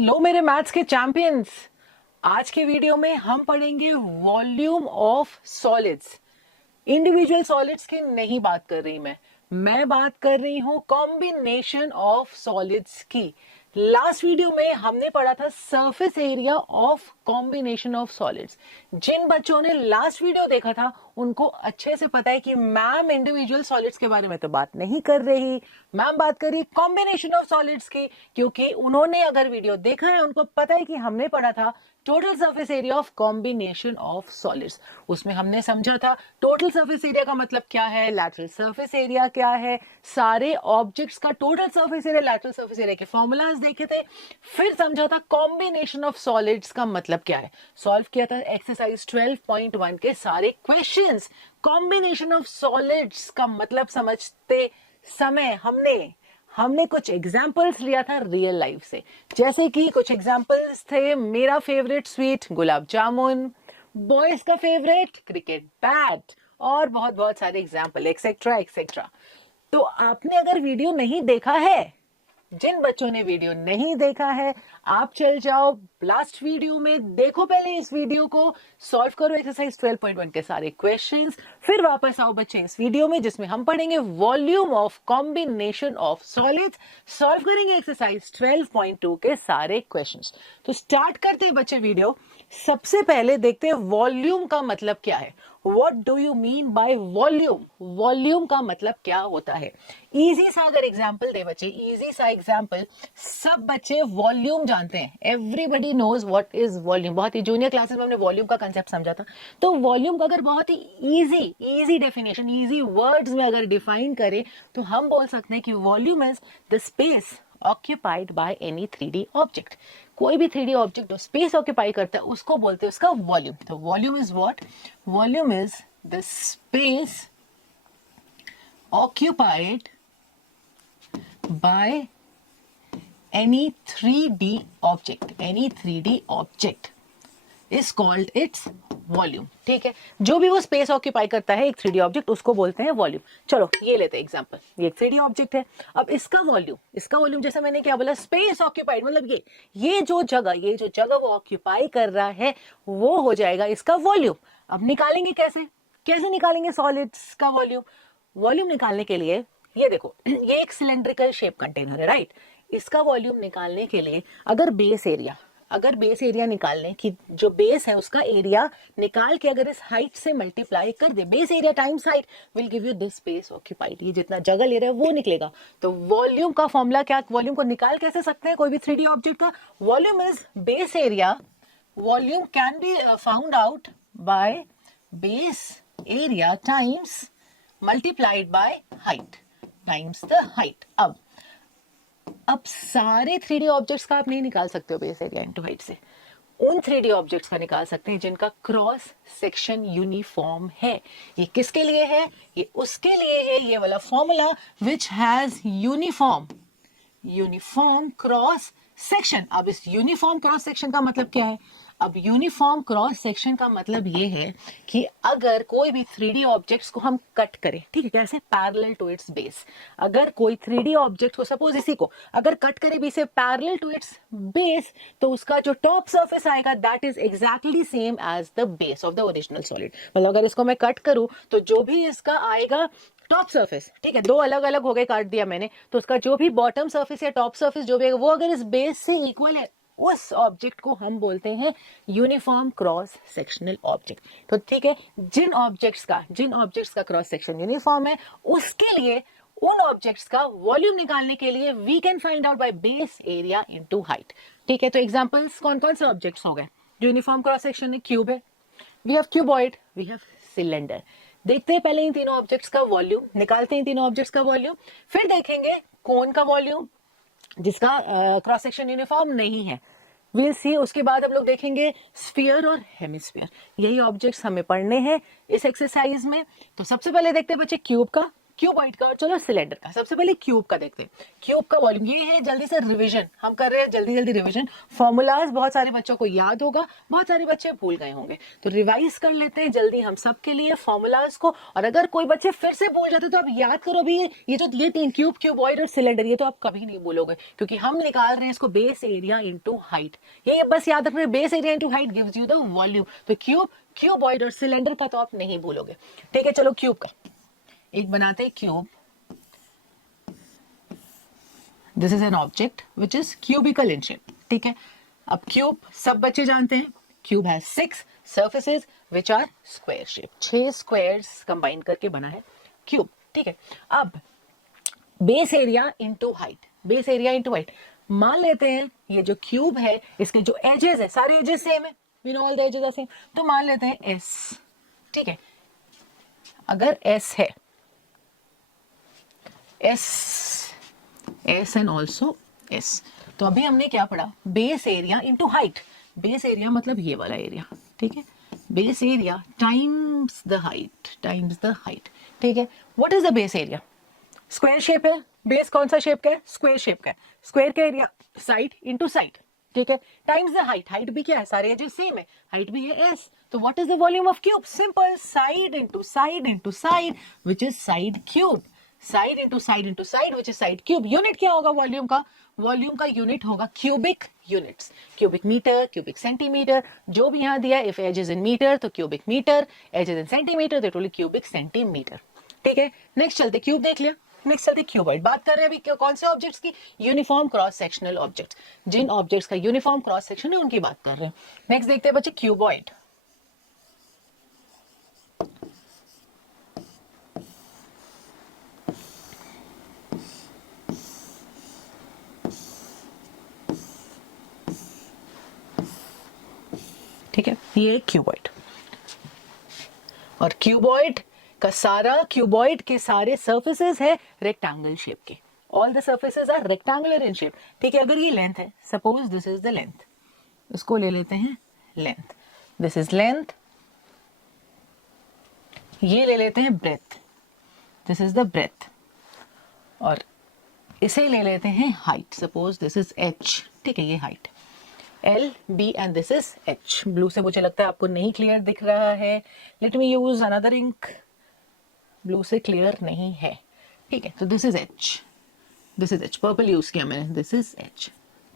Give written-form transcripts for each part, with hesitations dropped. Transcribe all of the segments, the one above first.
Hello मेरे maths के champions. आज के वीडियो में हम पढ़ेंगे volume of solids. Individual solids की नहीं बात कर रही मैं बात कर रही हूं कॉम्बिनेशन ऑफ सॉलिड्स की। लास्ट वीडियो में हमने पढ़ा था surface area of combination of solids. जिन बच्चों ने लास्ट वीडियो देखा था उनको अच्छे से पता है कि मैम इंडिविजुअल सॉलिड्स के बारे में तो बात नहीं कर रही, मैम बात कर रही कॉम्बिनेशन ऑफ सॉलिड्स की, क्योंकि उन्होंने अगर वीडियो देखा है उनको पता है कि हमने पढ़ा था total surface area of combination of solids. उसमें हमने समझा था टोटल सरफेस एरिया का मतलब क्या है, लैटरल सरफेस एरिया क्या है, सारे ऑब्जेक्ट्स का total surface area, lateral surface area के फॉर्मूलाज देखे थे। फिर समझा था कॉम्बिनेशन ऑफ सॉलिड्स का मतलब क्या है, सॉल्व किया था एक्सरसाइज 12.1 के सारे क्वेश्चंस। कॉम्बिनेशन ऑफ सॉलिड्स का मतलब समझते समय हमने कुछ एग्जाम्पल्स लिया था रियल लाइफ से। जैसे कि कुछ एग्जाम्पल्स थे मेरा favourite sweet gulab jamun, boys का फेवरेट क्रिकेट बैट, और बहुत बहुत सारे एग्जाम्पल एक्सेट्रा एक्सेट्रा। तो आपने अगर वीडियो नहीं देखा है, जिन बच्चों ने वीडियो नहीं देखा है आप चल जाओ लास्ट वीडियो में, देखो पहले इस वीडियो को, सॉल्व करो एक्सरसाइज 12.1 के सारे क्वेश्चंस, फिर वापस आओ बच्चे इस वीडियो में जिसमें हम पढ़ेंगे volume of combination of solids, solve करेंगे एक्सरसाइज 12.2 के सारे क्वेश्चंस। तो स्टार्ट करते हैं बच्चे वीडियो। सबसे पहले देखते हैं वॉल्यूम का मतलब क्या है। What do you mean by volume? Volume का मतलब क्या होता है। इजी सा अगर एग्जाम्पल दे बच्चे, इजी सा एग्जाम्पल, सब बच्चे वॉल्यूम जानते हैं, everybody knows what is volume. बहुत ही जूनियर क्लासेस में हमने वॉल्यूम का कंसेप्ट समझा था। तो वॉल्यूम का अगर बहुत ही इजी डेफिनेशन, इजी वर्ड्स में अगर डिफाइन करें तो हम बोल सकते हैं कि volume is the space occupied by any 3D object. कोई भी 3D ऑब्जेक्ट जो स्पेस ऑक्यूपाई करता है उसको बोलते हैं उसका वॉल्यूम। तो volume is what? Volume is the space occupied by any 3D object is called its volume. ठीक है, जो भी वो स्पेस ऑक्यूपाई करता है एक 3D ऑब्जेक्ट उसको बोलते हैं वॉल्यूम। चलो ये लेते हैं एग्जांपल, ये एक 3D ऑब्जेक्ट है। अब इसका वॉल्यूम जैसे मैंने क्या बोला, स्पेस ऑक्यूपाइड, मतलब ये जो जगह वो ऑक्यूपाई कर रहा है वो हो जाएगा इसका वॉल्यूम। अब निकालेंगे कैसे निकालेंगे सॉलिड्स का वॉल्यूम। वॉल्यूम निकालने के लिए ये देखो, ये एक सिलेंड्रिकल शेप कंटेनर है, राइट। इसका वॉल्यूम निकालने के लिए अगर बेस एरिया निकालने की, जो बेस है उसका एरिया निकाल के अगर इस हाइट से मल्टीप्लाई कर दे, base area times height will give you this space occupied. ये जितना जगह ले रहा है वो निकलेगा। तो वॉल्यूम का फॉर्मूला क्या, वॉल्यूम को निकाल कैसे सकते हैं कोई भी 3D ऑब्जेक्ट का। Volume is base area, volume can be found out by base area times multiplied by height times the height. अब सारे 3D ऑब्जेक्ट्स का आप नहीं निकाल सकते हो बेस एरिया इनटू हाइट से। उन 3D ऑब्जेक्ट्स का निकाल सकते हैं जिनका क्रॉस सेक्शन यूनिफॉर्म है। ये किसके लिए है? ये उसके लिए है, ये वाला formula which has uniform cross section. अब इस यूनिफॉर्म क्रॉस सेक्शन का मतलब क्या है? अब यूनिफॉर्म क्रॉस सेक्शन का मतलब ये है कि अगर कोई भी 3D ऑब्जेक्ट्स को हम कट करें, ठीक है, कैसे, पैरेलल टू इट्स बेस। अगर कोई 3D ऑब्जेक्ट को, सपोज इसी को अगर कट करें भी से पैरेलल टू इट्स बेस, तो उसका जो टॉप सरफेस आएगा that is exactly same as the base of the original solid. मतलब अगर इसको मैं कट करूं तो जो भी इसका आएगा टॉप सरफेस, ठीक है, दो अलग अलग हो गए, काट दिया मैंने, तो उसका जो भी बॉटम सरफेस या टॉप सरफेस जो भी है वो अगर इस बेस से इक्वल है, उस ऑब्जेक्ट को हम बोलते हैं यूनिफॉर्म क्रॉस सेक्शनल ऑब्जेक्ट। तो ठीक है, जिन ऑब्जेक्ट्स का क्रॉस सेक्शन यूनिफॉर्म है उसके लिए, उन ऑब्जेक्ट्स का वॉल्यूम निकालने के लिए we can find out by base area into height. ठीक है, तो एग्जांपल्स कौन कौन से ऑब्जेक्ट्स हो गए जो यूनिफॉर्म क्रॉस सेक्शन है? क्यूब है, we have cuboid, we have cylinder. देखते हैं पहले इन तीनों ऑब्जेक्ट्स का वॉल्यूम, निकालते हैं तीनों ऑब्जेक्ट्स का वॉल्यूम, फिर देखेंगे कोन का वॉल्यूम जिसका क्रॉस सेक्शन यूनिफॉर्म नहीं है, विल सी। उसके बाद हम लोग देखेंगे स्फीयर और हेमिस्फीयर। यही ऑब्जेक्ट्स हमें पढ़ने हैं इस एक्सरसाइज में। तो सबसे पहले देखते हैं बच्चे क्यूब का। क्यूबॉइड का और चलो सिलेंडर का। सबसे पहले क्यूब का देखते हैं। क्यूब का वॉल्यूम ये है, जल्दी से रिवीजन हम कर रहे हैं, जल्दी जल्दी रिवीजन। फॉर्मूलाज बहुत सारे बच्चों को याद होगा, बहुत सारे बच्चे भूल गए होंगे, तो रिवाइज कर लेते हैं जल्दी हम सब के लिए फॉर्मूलाज को। और अगर कोई बच्चे फिर से भूल जाते तो आप याद करो अभी ये जो ये तीन क्यूब, क्यूबॉइड और सिलेंडर, ये तो आप कभी नहीं भूलोगे, क्योंकि हम निकाल रहे हैं इसको बेस एरिया इंटू हाइट। ये बस याद रखना, base area into height gives you the volume. तो क्यूब, क्यूबॉइड और सिलेंडर का तो आप नहीं भूलोगे। ठीक है, चलो क्यूब का एक बनाते हैं cube. This is an object which is cubical in shape. ठीक है, अब क्यूब सब बच्चे जानते हैं, cube has 6 surfaces which are square shape। 6 squares combine करके बना है क्यूब। ठीक है, अब base area into height, base area into height मान लेते हैं ये जो क्यूब है इसके जो एजेस है, सारे एजेस सेम है, we know all the edges are same, तो मान लेते हैं एस। ठीक है, अगर एस है, S S and also S, तो अभी हमने क्या पढ़ा, base area into height. Base area मतलब ये वाला एरिया, ठीक है, base area times the height, times the height. ठीक है, what is the base area? Square shape है, बेस कौन सा शेप का है? स्क्वायर शेप का है। स्क्वायर का एरिया साइड इंटू साइड, ठीक है, टाइम्स द हाइट। हाइट भी क्या है, सारे एजेस सेम है, हाइट भी है एस। तो what is the volume of cube? Simple, side into side into side which is side cube. Side into side into side which is side cube. Unit क्या होगा वॉल्यूम का? Volume का unit होगा cubic units, cubic metre, cubic centimetre, जो भी यहाँ दिया। If edge is in metre तो cubic metre, edge is in centimetre तो it will be cubic centimetre. ठीक है, नेक्स्ट चलते, क्यूब देख लिया, नेक्स्ट चलते क्यूबॉइड। बात कर रहे हैं अभी कौन से ऑब्जेक्ट्स की? यूनिफॉर्म क्रॉस सेक्शनल ऑब्जेक्ट्स, जिन ऑब्जेक्ट्स का यूनिफॉर्म क्रॉस सेक्शन है उनकी बात कर रहे हैं। नेक्स्ट देखते हैं बच्चे क्यूबॉइड। ठीक है, ये क्यूबॉइड, और क्यूबॉइड का सारा, क्यूबॉइड के सारे सर्फेसेस है रेक्टेंगल शेप के। All the surfaces are rectangular in shape. ठीक है, अगर ये लेंथ है, suppose this is the length, इसको ले लेते हैं लेंथ, दिस इज लेंथ, ये ले लेते हैं breadth, this is the breadth, और इसे ले लेते हैं height, suppose this is h. ठीक है, ये height l b and this is h. Blue से मुझे लगता है आपको नहीं क्लियर दिख रहा है, let me use another ink, blue से क्लियर नहीं है। ठीक है, तो this is h, this is h, purple use किया मैंने, दिस इज एच।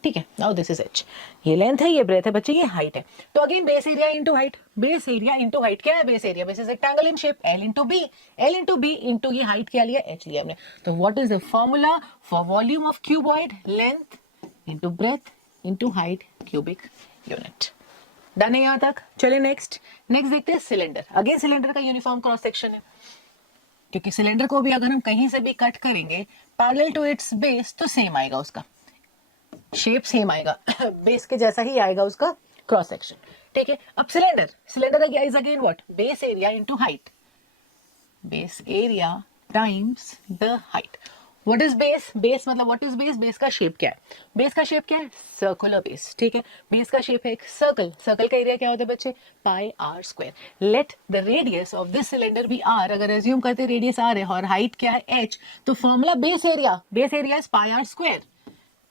ठीक है, नाउ दिस इज एच, ये लेंथ है, ये ब्रेथ है बच्चे, ये हाइट है। तो again base area into height, base area into height क्या है? Base area, base is rectangle in shape, l into b, l into B into ये हाइट क्या लिया? एच लिया हमने। तो what is the formula for volume of cuboid? Length into breadth into height cubic unit. Done है यहां तक? चलिए नेक्स्ट, नेक्स्ट देखते हैं सिलेंडर। अगेन सिलेंडर का यूनिफॉर्म क्रॉस सेक्शन है, क्योंकि सिलेंडर को भी अगर हम कहीं से भी कट करेंगे पैरेलल टू इट्स बेस तो सेम आएगा, उसका शेप सेम आएगा बेस के जैसा ही आएगा उसका क्रॉस सेक्शन। ठीक है, अब सिलेंडर, सिलेंडर का is again what? Base area into height, base area times the height. What is base? Base मतलब व्हाट इज बेस? बेस का शेप क्या है? बेस का शेप क्या है? Circular base. ठीक है, बेस का शेप है एक सर्कल, सर्कल का एरिया क्या होता है बच्चे? Pi r square. Let the radius of this cylinder be r, अगर एज्यूम करते रेडियस आर है और हाइट क्या है? एच, तो formula base area, base area is pi r square,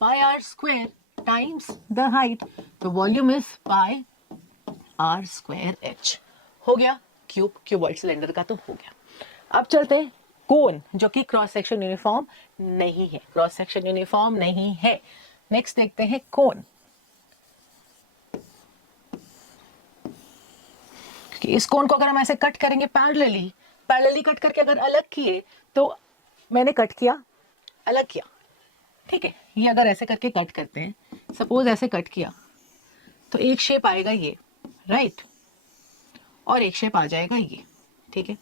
pi r square times the height, तो volume is pi r square h. हो गया क्यूब, क्यूबॉइड सिलेंडर का तो हो गया। अब चलते हैं कोन, जो कि क्रॉस सेक्शन यूनिफॉर्म नहीं है, क्रॉस सेक्शन यूनिफॉर्म नहीं है। नेक्स्ट देखते हैं कोन। इस कोन को अगर हम ऐसे कट करेंगे पैरेलली, पैरेलली कट करके अगर अलग किए, तो मैंने कट किया, अलग किया, ठीक है, ये अगर ऐसे करके कट करते हैं, सपोज ऐसे कट किया, तो एक शेप आएगा ये, राइट, और एक शेप आ जाएगा ये। ठीक है,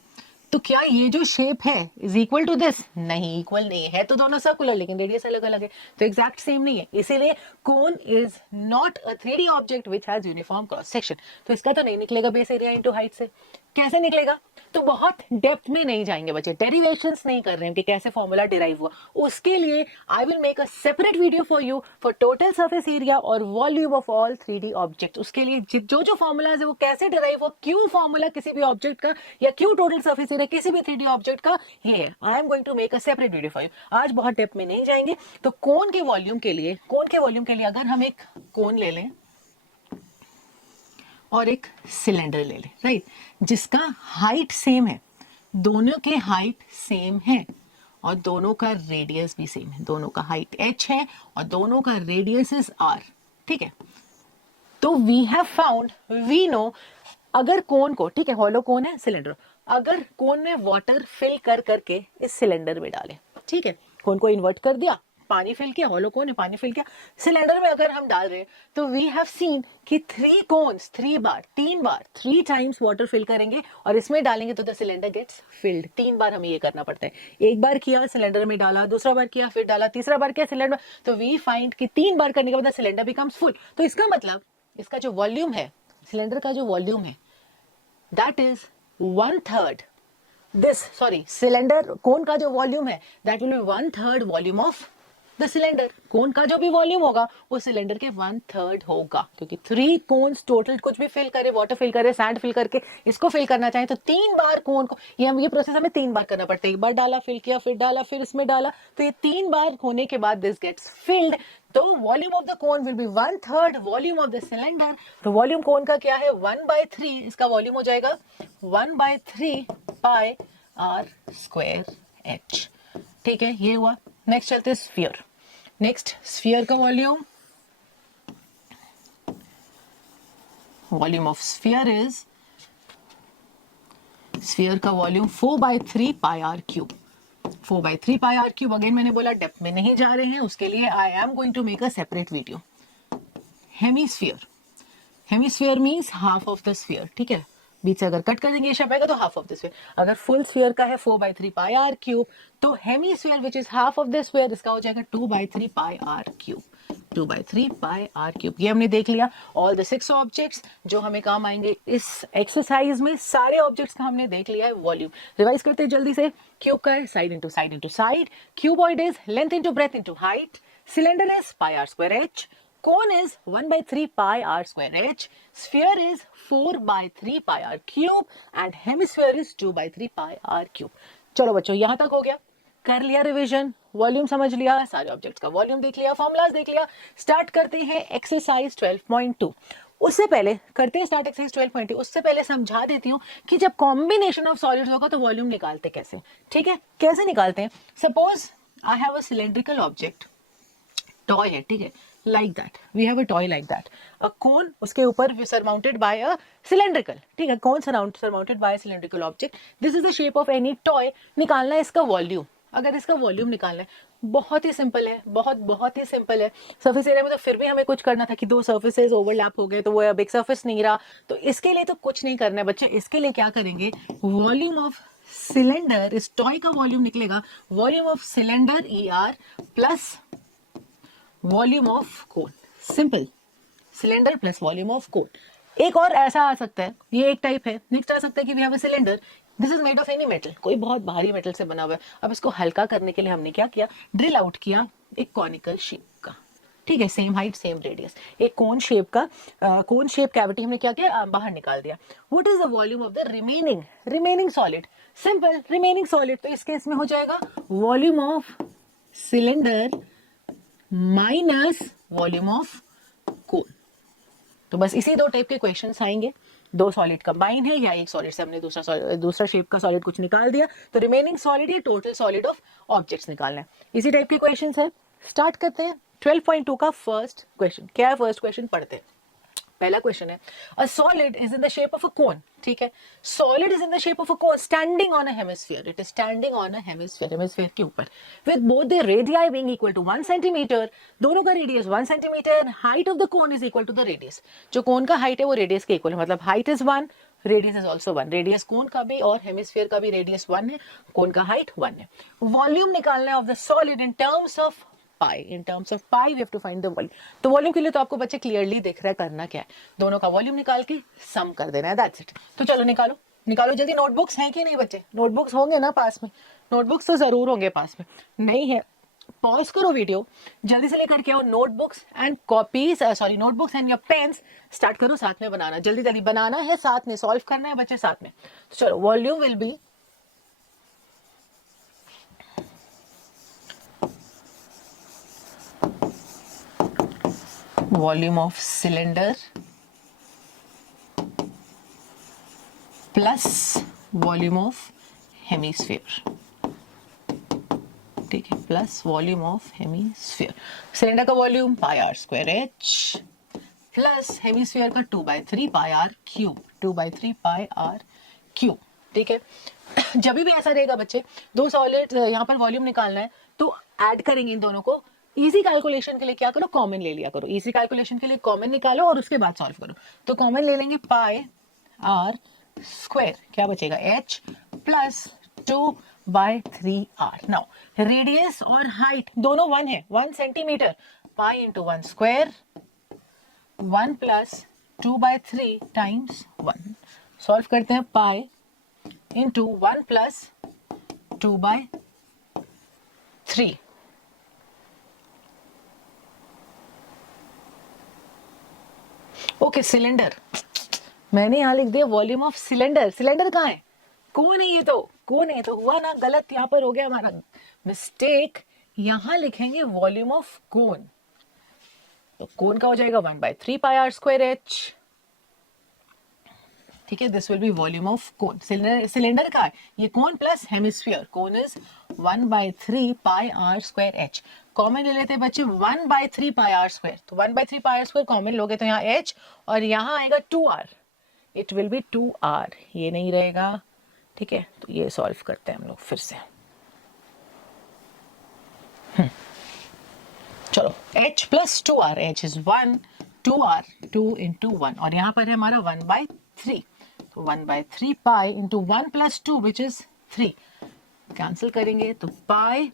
तो क्या ये जो शेप है इज इक्वल टू दिस? नहीं, इक्वल नहीं है, तो दोनों सर्कुलर, लेकिन रेडियस अलग अलग है, तो एग्जैक्ट सेम नहीं है, इसीलिए cone is not a 3D object which has uniform cross section. तो इसका तो नहीं निकलेगा बेस एरिया इनटू हाइट से। कैसे निकलेगा? तो बहुत डेप्थ में नहीं जाएंगे बच्चे, डेरिवेशंस नहीं कर रहे हैं कि कैसे फॉर्मूला डिराइव हुआ। उसके लिए I will make a separate video for you for total surface area और volume of all 3D object. उसके लिए जो जो फॉर्मूलाज है वो कैसे डिराइव हुआ, क्यों फॉर्मूला किसी भी ऑब्जेक्ट का या क्यों टोटल सरफेस एरिया किसी भी 3D ऑब्जेक्ट का, ये है। I am going to make a separate video for you. आज बहुत डेप्थ में नहीं जाएंगे। तो कोन के वॉल्यूम के लिए अगर हम एक कोन ले लें और एक सिलेंडर ले लें, राइट, जिसका हाइट सेम है, दोनों के हाइट सेम है और दोनों का रेडियस भी सेम है, दोनों का हाइट h है और दोनों का रेडियस इज r, ठीक है। तो we have found, we know, अगर कोन को, ठीक है, हॉलो कोन है, सिलेंडर, अगर कोन में वाटर फिल कर करके इस सिलेंडर में डालें, ठीक है, कोन को इन्वर्ट कर दिया, पानी फिल किया, हॉलो कोन है, पानी फिल किया, सिलेंडर में अगर हम डाल रहे हैं तो वी हैव सीन कि 3 कोन्स 3 बार 3 टाइम्स वाटर फिल करेंगे और इसमें डालेंगे तो द सिलेंडर गेट्स फिल्ड। 3 बार हमें ये करना पड़ता है, एक बार किया सिलेंडर में डाला, दूसरा बार किया फिर डाला, तीसरा बार किया सिलेंडर, तो वी फाइंड कि 3 बार करने के बाद सिलेंडर बिकम्स फुल। तो इसका मतलब इसका जो वॉल्यूम है, सिलेंडर का जो वॉल्यूम है, दैट इज 1/3 सिलेंडर, कोन का जो वॉल्यूम है that will be 1/3 volume of the cylinder. Cone का जो भी वॉल्यूम होगा वो सिलेंडर के 1/3 होगा, क्योंकि 3 कोन्स टोटल कुछ भी फिल करे, वाटर फिल करे, सैंड फिल करके इसको फिल करना चाहें तो 3 बार कोन को, ये प्रोसेस हमें 3 बार करना पड़ता है। एक बार डाला, फिल किया, फिर डाला, फिर इसमें डाला, तो ये 3 बार होने के बाद दिस गेट्स फिल्ड। तो volume of the cone will be 1/3 volume of the cylinder. तो वॉल्यूम कोन का क्या है, 1/3, इसका वॉल्यूम हो जाएगा 1/3 पाई r स्क्वायर h, ठीक है, ये हुआ। नेक्स्ट चलते हैं स्फीयर। नेक्स्ट स्फीयर का volume of sphere is, sphere का वॉल्यूम 4/3 पाई r क्यूब। 4/3 पाई r क्यूब, अगेन मैंने बोला डेप्थ में नहीं जा रहे हैं, उसके लिए I am going to make a separate video. Hemisphere, hemisphere means half of the sphere, ठीक है, बीच से अगर कट कर देंगे शेप आएगा तो हाफ ऑफ द स्फीयर। अगर फुल स्फीयर का है 4/3 पाई r क्यूब, तो hemisphere which is half of the sphere, इसका हो जाएगा 2/3 पाई r क्यूब। 2/3 पाई r क्यूब, ये हमने देख लिया ऑल द 6 ऑब्जेक्ट्स जो हमें काम आएंगे इस एक्सरसाइज में। सारे ऑब्जेक्ट्स का हमने देख लिया है वॉल्यूम। रिवाइज करते हैं जल्दी से। क्यूब का है side into side into side, cuboid is length into breadth into height, cylinder is pi r square h, cone is 1/3 pi r square h, sphere is 4/3 pi r cube and hemisphere is 2/3 pi r cube। चलो बच्चों, यहां तक हो गया, कर लिया revision, volume समझ लिया, सारे ऑब्जेक्ट्स का वॉल्यूम देख लिया, फॉर्मूलाज देख लिया। स्टार्ट करते हैं एक्सरसाइज 12.2। उससे पहले करते हैं स्टार्ट एक्सरसाइज 12.2, उससे पहले समझा देती हूँ कि जब कॉम्बिनेशन ऑफ सॉलिड्स होगा तो वॉल्यूम निकालते कैसे, ठीक है, कैसे निकालते हैं। Suppose I have a cylindrical object, toy है, ठीक है, like that, we have a toy like that, a cone, उसके ऊपर surmounted by a cylindrical, ठीक है, cone surmounted by a cylindrical object, this is the shape of any toy। निकालना है इसका वॉल्यूम। अगर इसका वॉल्यूम निकालना है, बहुत ही सिंपल है, बहुत ही सिंपल है। सरफेस एरिया में तो फिर भी हमें कुछ करना था कि 2 सर्फेसेस ओवरलैप हो गए तो वो अब एक सर्फेस नहीं रहा, तो इसके लिए तो कुछ नहीं करना है बच्चे। इसके लिए क्या करेंगे, वॉल्यूम ऑफ सिलेंडर, इस टॉय का वॉल्यूम निकलेगा, volume of cylinder ER plus volume of cone, simple, cylinder plus volume of कोन। एक और ऐसा आ सकता है, ये एक टाइप है। नेक्स्ट आ सकता है कि we have a cylinder, this is made of any metal, कोई बहुत भारी मेटल से बना हुआ है। अब इसको हल्का करने के लिए हमने क्या किया, ड्रिल आउट किया एक कॉनिकल शेप का, ठीक है, सेम हाइट सेम रेडियस, एक कोन शेप का कोन शेप कैविटी हमने क्या किया, बाहर निकाल दिया। What is the volume of the remaining solid, simple, remaining solid, तो इस केस में हो जाएगा volume of cylinder minus volume of कोन। तो बस इसी 2 टाइप के क्वेश्चंस आएंगे। 2 सॉलिड कंबाइन है या एक सॉलिड से हमने दूसरा शेप का सॉलिड कुछ निकाल दिया, तो रिमेनिंग सॉलिड या टोटल सॉलिड ऑफ ऑब्जेक्ट्स निकालना है। इसी टाइप के क्वेश्चंस है। स्टार्ट करते हैं 12.2 का फर्स्ट क्वेश्चन। क्या है फर्स्ट क्वेश्चन, पढ़ते हैं। पहला क्वेश्चन है, a solid is in the shape of a cone, ठीक है, solid is in the shape of a cone standing on a hemisphere, it is standing on a hemisphere के ऊपर, with both the radii being equal to 1 centimetre, दोनों का radius 1 centimetre, height of the cone is equal to the radius, जो cone का height है वो radius के equal है, मतलब height is 1, radius is also 1, radius cone का भी और हेमिस्फीयर का भी रेडियस 1 है, कोन का हाइट 1 है। वॉल्यूम निकालना है of the solid in terms of pi, in terms of pi we have to find the volume. तो वॉल्यूम के लिए तो आपको बच्चे क्लियरली दिख रहा है करना क्या है, दोनों का वॉल्यूम निकाल के सम कर देना है, दैट्स इट। तो चलो निकालो, निकालो जल्दी। नोटबुक्स हैं कि नहीं बच्चे? नोटबुक्स होंगे ना पास में? नोटबुक्स तो जरूर होंगे पास में। नहीं है, पॉज करो वीडियो, जल्दी से लेकर के आओ notebooks and copies, sorry notebooks and your pens. Start करो साथ में बनाना, जल्दी जल्दी बनाना है, साथ में सॉल्व करना है बच्चे, साथ में। तो चलो, volume will be volume of cylinder plus volume of hemisphere, ठीक है, plus volume of hemisphere. Cylinder का volume pi r square h plus hemisphere का 2/3 pi r cube, 2/3 pi r cube, ठीक है। जब भी ऐसा रहेगा बच्चे, दो सॉलिड यहाँ पर वॉल्यूम निकालना है तो ऐड करेंगे इन दोनों को। इजी कैलकुलेशन के लिए क्या करो, कॉमन ले लिया करो। इजी कैलकुलेशन के लिए कॉमन निकालो और उसके बाद सॉल्व करो। तो कॉमन ले लेंगे पाई आर स्क्वायर, क्या बचेगा h plus 2/3 r. Now radius और हाइट दोनों 1 है, 1 centimetre, pi into 1 square, 1 plus 2/3 times 1। Solve करते हैं, pi into 1 plus 2/3। Okay, cylinder मैंने यहां लिख दिया वॉल्यूम ऑफ सिलेंडर। सिलेंडर कहाँ है? कौन है ये? तो कौन है? तो हुआ ना गलत, यहाँ पर हो गया हमारा मिस्टेक। यहां लिखेंगे वॉल्यूम ऑफ कोन। तो कोन का हो जाएगा 1/3 पाई आर स्क्वायर एच, ठीक है। This will be volume of cone. Cylinder का है ये cone plus hemisphere, cone is 1/3 pi r square h. Common ले लेते हैं बच्चे 1/3 पाई आर स्क्वायर, तो 1/3 पाई आर स्क्वायर कॉमन लोगे तो यहाँ एच और यहाँ आएगा 2r, it will B 2r, ये नहीं रहेगा, ठीक है। तो ये सॉल्व करते हैं हम लोग फिर से। चलो, h plus 2r, h is 1, 2r, 2 into 1, और यहाँ पर है हमारा 1/3, तो 1/3 pi into 1 plus 2 which is 3, cancel करेंगे तो पाई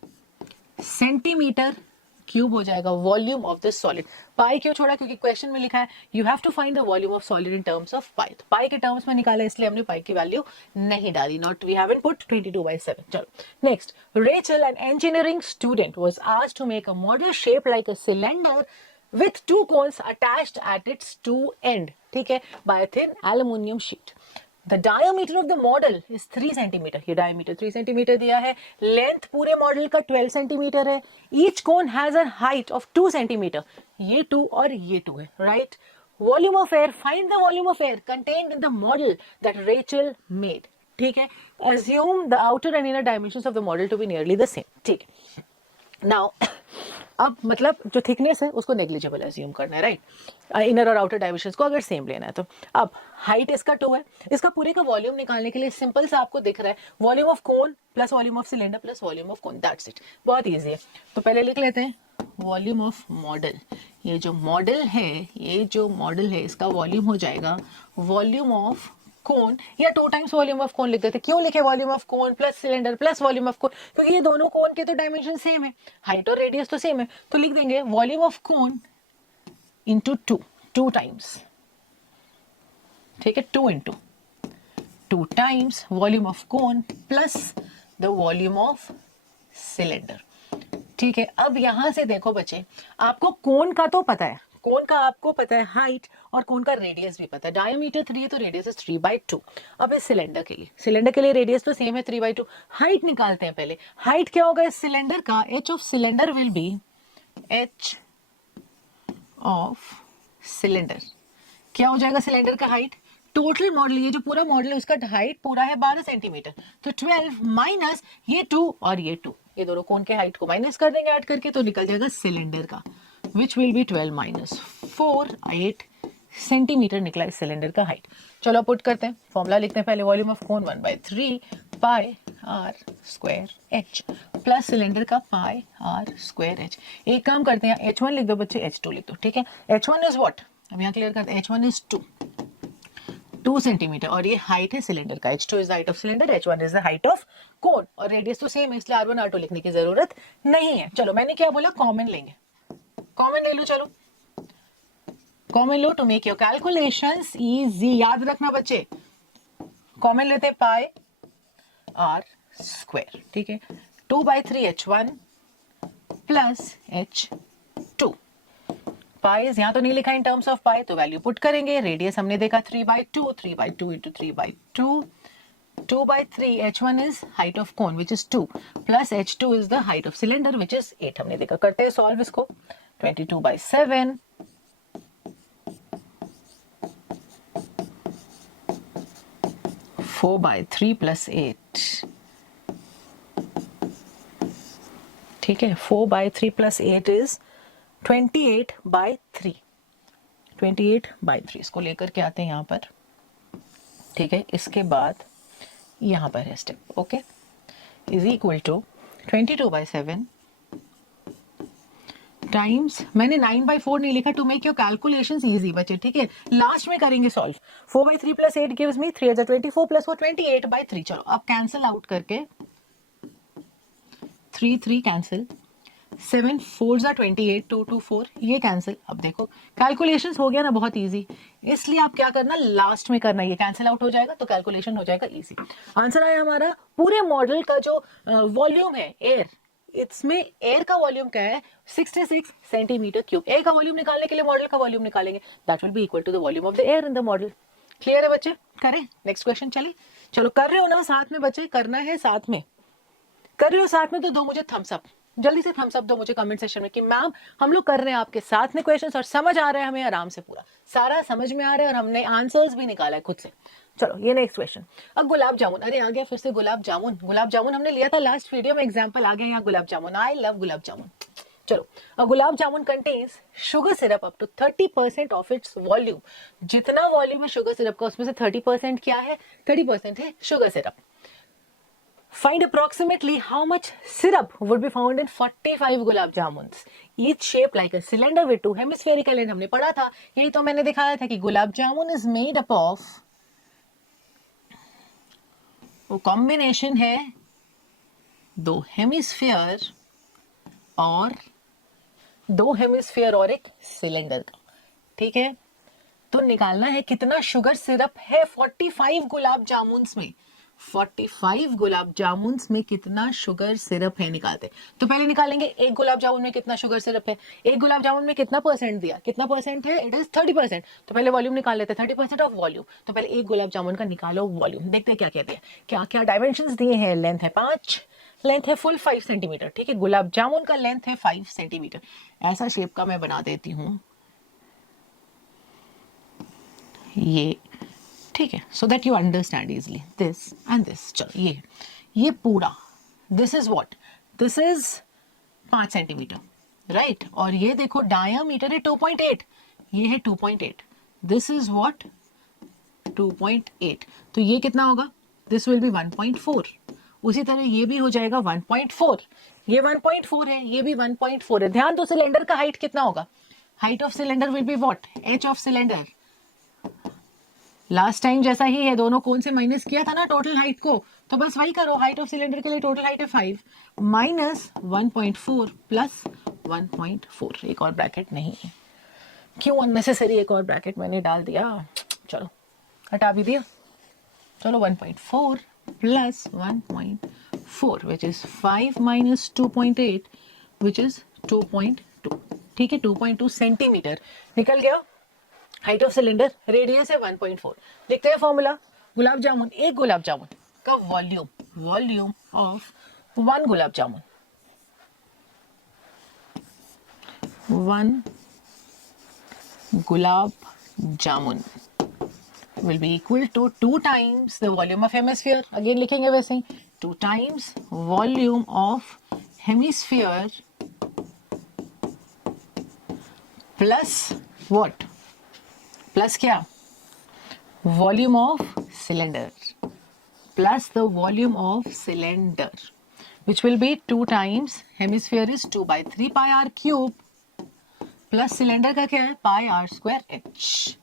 सेंटीमीटर क्यूब हो जाएगा volume of this solid. Pi क्यों छोड़ा? क्योंकि क्वेश्चन में लिखा है you have to find the volume of solid in terms of pi. तो पाई के टर्म्स में निकाला, इसलिए हमने पाई की वैल्यू नहीं डाली, नॉट वी हैवंट पुट 22/7। चलो next, Rachel an engineering student was asked to make a model shaped like a cylinder with two cones attached at its two end, ठीक है, by a thin aluminum sheet. The diameter of the model is 3 centimetre, ये diameter 3 centimetre दिया है, length पूरे model का 12 centimetre है, each cone has a height of 2 centimetre, ये 2 और ये 2 है, right. Volume of air, find the volume of air contained in the model that Rachel made, ठीक है। Assume the outer and inner dimensions of the model to be nearly the same, ठीक है। Now अब मतलब जो thickness है उसको negligible assume करना है, राइट। इनर और आउटर डायमेंशंस को अगर सेम लेना है तो अब हाइट इसका 2 है, इसका पूरे का वॉल्यूम निकालने के लिए सिंपल सा आपको दिख रहा है volume of cone plus volume of cylinder plus volume of cone, that's it, बहुत ईजी है। तो पहले लिख लेते हैं वॉल्यूम ऑफ मॉडल। ये जो मॉडल है, ये जो मॉडल है इसका वॉल्यूम हो जाएगा वॉल्यूम ऑफ कोन, या 2 टाइम्स वॉल्यूम ऑफ कोन लिख देते। क्यों लिखे volume of cone plus cylinder plus volume of कोन? क्योंकि ये दोनों कोन के तो डायमेंशन सेम है, हाइट और रेडियस तो सेम है, तो लिख देंगे volume of cone into 2 times, ठीक है, 2 times volume of cone plus the volume of cylinder, ठीक है। अब यहां से देखो बच्चे, आपको कोन का तो पता है, कोन का आपको पता है हाइट, और कोन का रेडियस भी पता है, डायमीटर 3 है तो रेडियस इज 3/2। अब इस सिलेंडर के लिए रेडियस तो सेम है 3/2, हाइट निकालते हैं पहले। हाइट क्या होगा इस सिलेंडर का? h of cylinder will be h of cylinder, क्या हो जाएगा सिलेंडर का हाइट? टोटल मॉडल, ये जो पूरा मॉडल है उसका हाइट पूरा है 12 सेंटीमीटर, तो 12 माइनस ये 2 और ये 2, ये दोनों कोन के हाइट को माइनस कर देंगे ऐड करके, तो निकल जाएगा सिलेंडर का, विच विल बी 12 माइनस 4, 8 सेंटीमीटर निकला इस सिलेंडर का हाइट। चलो पुट करते हैं, फॉर्मूला लिखते हैं पहले, volume of cone 1/3 pi r square h plus cylinder का पाई आर स्क्वायर एच। एक काम करते हैं, h1 लिख दो बच्चे, h2 लिख दो, ठीक है। h1 इज व्हाट, अब यहाँ क्लियर करते हैं, h1 इज 2 सेंटीमीटर, और ये हाइट है सिलेंडर का, h2 is the height of cylinder, h1 is the height of cone, और रेडियस तो सेम है इसलिए r1 r2 लिखने की जरूरत नहीं है। चलो मैंने क्या बोला, कॉमन लेंगे, कॉमन ले लो, चलो कॉमन लो to make your calculations easy. याद रखना बच्चे, कॉमन लेते हैं पाई आर स्क्वायर, ठीक है। 2/3h1 plus h2। पाइज यहाँ तो नहीं लिखा इन टर्म्स ऑफ पाई, तो वैल्यू पुट करेंगे। रेडियस हमने देखा 3/2, 3/2 into 3/2, 2/3 h1 is height of cone which is 2 plus h2 is the height of cylinder which is 8 हमने देखा। करते हैं सॉल्व इसको। 22/7 4/3 plus 8, ठीक है। 4/3 plus 8 is 28/3, 28/3 इसको लेकर के आते हैं यहाँ पर, ठीक है। इसके बाद यहाँ पर है step, okay, is equal to 22/7 times, मैंने 9/4 नहीं लिखा to make your calculations easy बच्चे, ठीक है। लास्ट में करेंगे solve. 4/3 plus 8 gives me 3 × 24 plus 4 28/3। चलो अब कैंसिल आउट करके 3 कैंसिल, 7 4 × 28, 2 2 4 ये कैंसिल। अब देखो कैलकुलेशंस हो गया ना बहुत इजी, इसलिए आप क्या करना लास्ट में करना, ये कैंसिल आउट हो जाएगा तो कैलकुलेशन हो जाएगा इजी। आंसर आया हमारा पूरे मॉडल का जो वॉल्यूम है एयर, इसमें एयर का वॉल्यूम क्या है 66 सेंटीमीटर क्यूब। एयर का वॉल्यूम निकालने के लिए मॉडल का वॉल्यूम निकालेंगे, that will be equal to the volume of the air in the model. Clear है बच्चे? करें नेक्स्ट क्वेश्चन। चलिए चलो कर रहे हो ना साथ में बच्चे, करना है साथ में, कर रहे हो साथ में तो दो मुझे थम्स अप, जल्दी से थम्स अप दो मुझे कमेंट सेक्शन में कि मैम हम लोग कर रहे हैं आपके साथ में क्वेश्चंस और समझ आ रहा है हमें आराम से, पूरा सारा समझ में आ रहा है और हमने आंसर्स भी निकाला है खुद से। चलो ये नेक्स्ट क्वेश्चन। अब गुलाब जामुन, अरे आ गया फिर से गुलाब जामुन। गुलाब जामुन हमने लिया था लास्ट वीडियो में, एग्जांपल आ गया यहाँ गुलाब जामुन। I love gulab jamun. चलो a gulab jamun contains sugar syrup up to 30% of its volume. जितना वॉल्यूम है शुगर सिरप का उसमें से 30% क्या है? 30% है sugar syrup. Find approximately how much syrup would be found in 45 gulab jamuns, each shaped like a cylinder with two hemispherical end। हमने पढ़ा था, यही तो मैंने दिखाया था कि gulab jamun is made up of, वो कॉम्बिनेशन है दो हेमिस्फीयर और एक सिलेंडर का, ठीक है। तो निकालना है कितना शुगर सिरप है 45 गुलाब जामुन्स में। 45 गुलाब जामुन्स में कितना शुगर सिरप है निकालते। तो पहले निकालेंगे एक गुलाब जामुन में कितना शुगर सिरप है। एक गुलाब जामुन में कितना परसेंट दिया, कितना परसेंट है? It is 30%। तो पहले वॉल्यूम निकाल लेते हैं, 30% ऑफ वॉल्यूम। तो पहले एक गुलाब जामुन का निकालो वॉल्यूम, देखते हैं क्या कहते हैं। क्या क्या डायमेंशंस दिए हैं? लेंथ है 5, लेंथ है फुल 5 सेंटीमीटर, ठीक है। गुलाब जामुन का लेंथ है 5 सेंटीमीटर। ऐसा शेप का मैं बना देती हूँ ये, ठीक है, सो that you understand easily this and this. चलो ये पूरा, this is what, this is 5 centimetre right, और ये देखो डायामीटर है 2.8, ये है 2.8, दिस इज व्हाट 2.8। तो ये कितना होगा? This will B 1.4। उसी तरह ये भी हो जाएगा 1.4, ये 1.4 है, ये भी 1.4 है। ध्यान दो सिलेंडर का हाइट कितना होगा? Height of cylinder will be what? H of cylinder. Last time जैसा ही है, दोनों कोन से माइनस किया था ना टोटल हाइट को, तो बस वही करो। हाइट ऑफ सिलेंडर के लिए टोटल हाइट है 5 माइनस 1.4 प्लस 1.4। एक और ब्रैकेट नहीं है, क्यों अननेसेसरी एक और ब्रैकेट मैंने डाल दिया। चलो हटा भी दिया। चलो 1.4 plus 1.4 which is 5 minus 2.8 which is 2.2, ठीक है। 2.2 सेंटीमीटर निकल गया हाइट ऑफ सिलेंडर। रेडियस है 1.4। लिखते हैं फॉर्मूला। गुलाब जामुन, एक गुलाब जामुन का volume, volume of 1 gulab jamun, 1 gulab jamun will be equal to 2 times the volume of hemisphere। Again लिखेंगे वैसे ही, 2 times volume of hemisphere plus what? Plus क्या? Volume of cylinder plus the volume of cylinder which will be 2 times hemisphere is 2/3 pi r cube plus cylinder का क्या है? Pi r square h.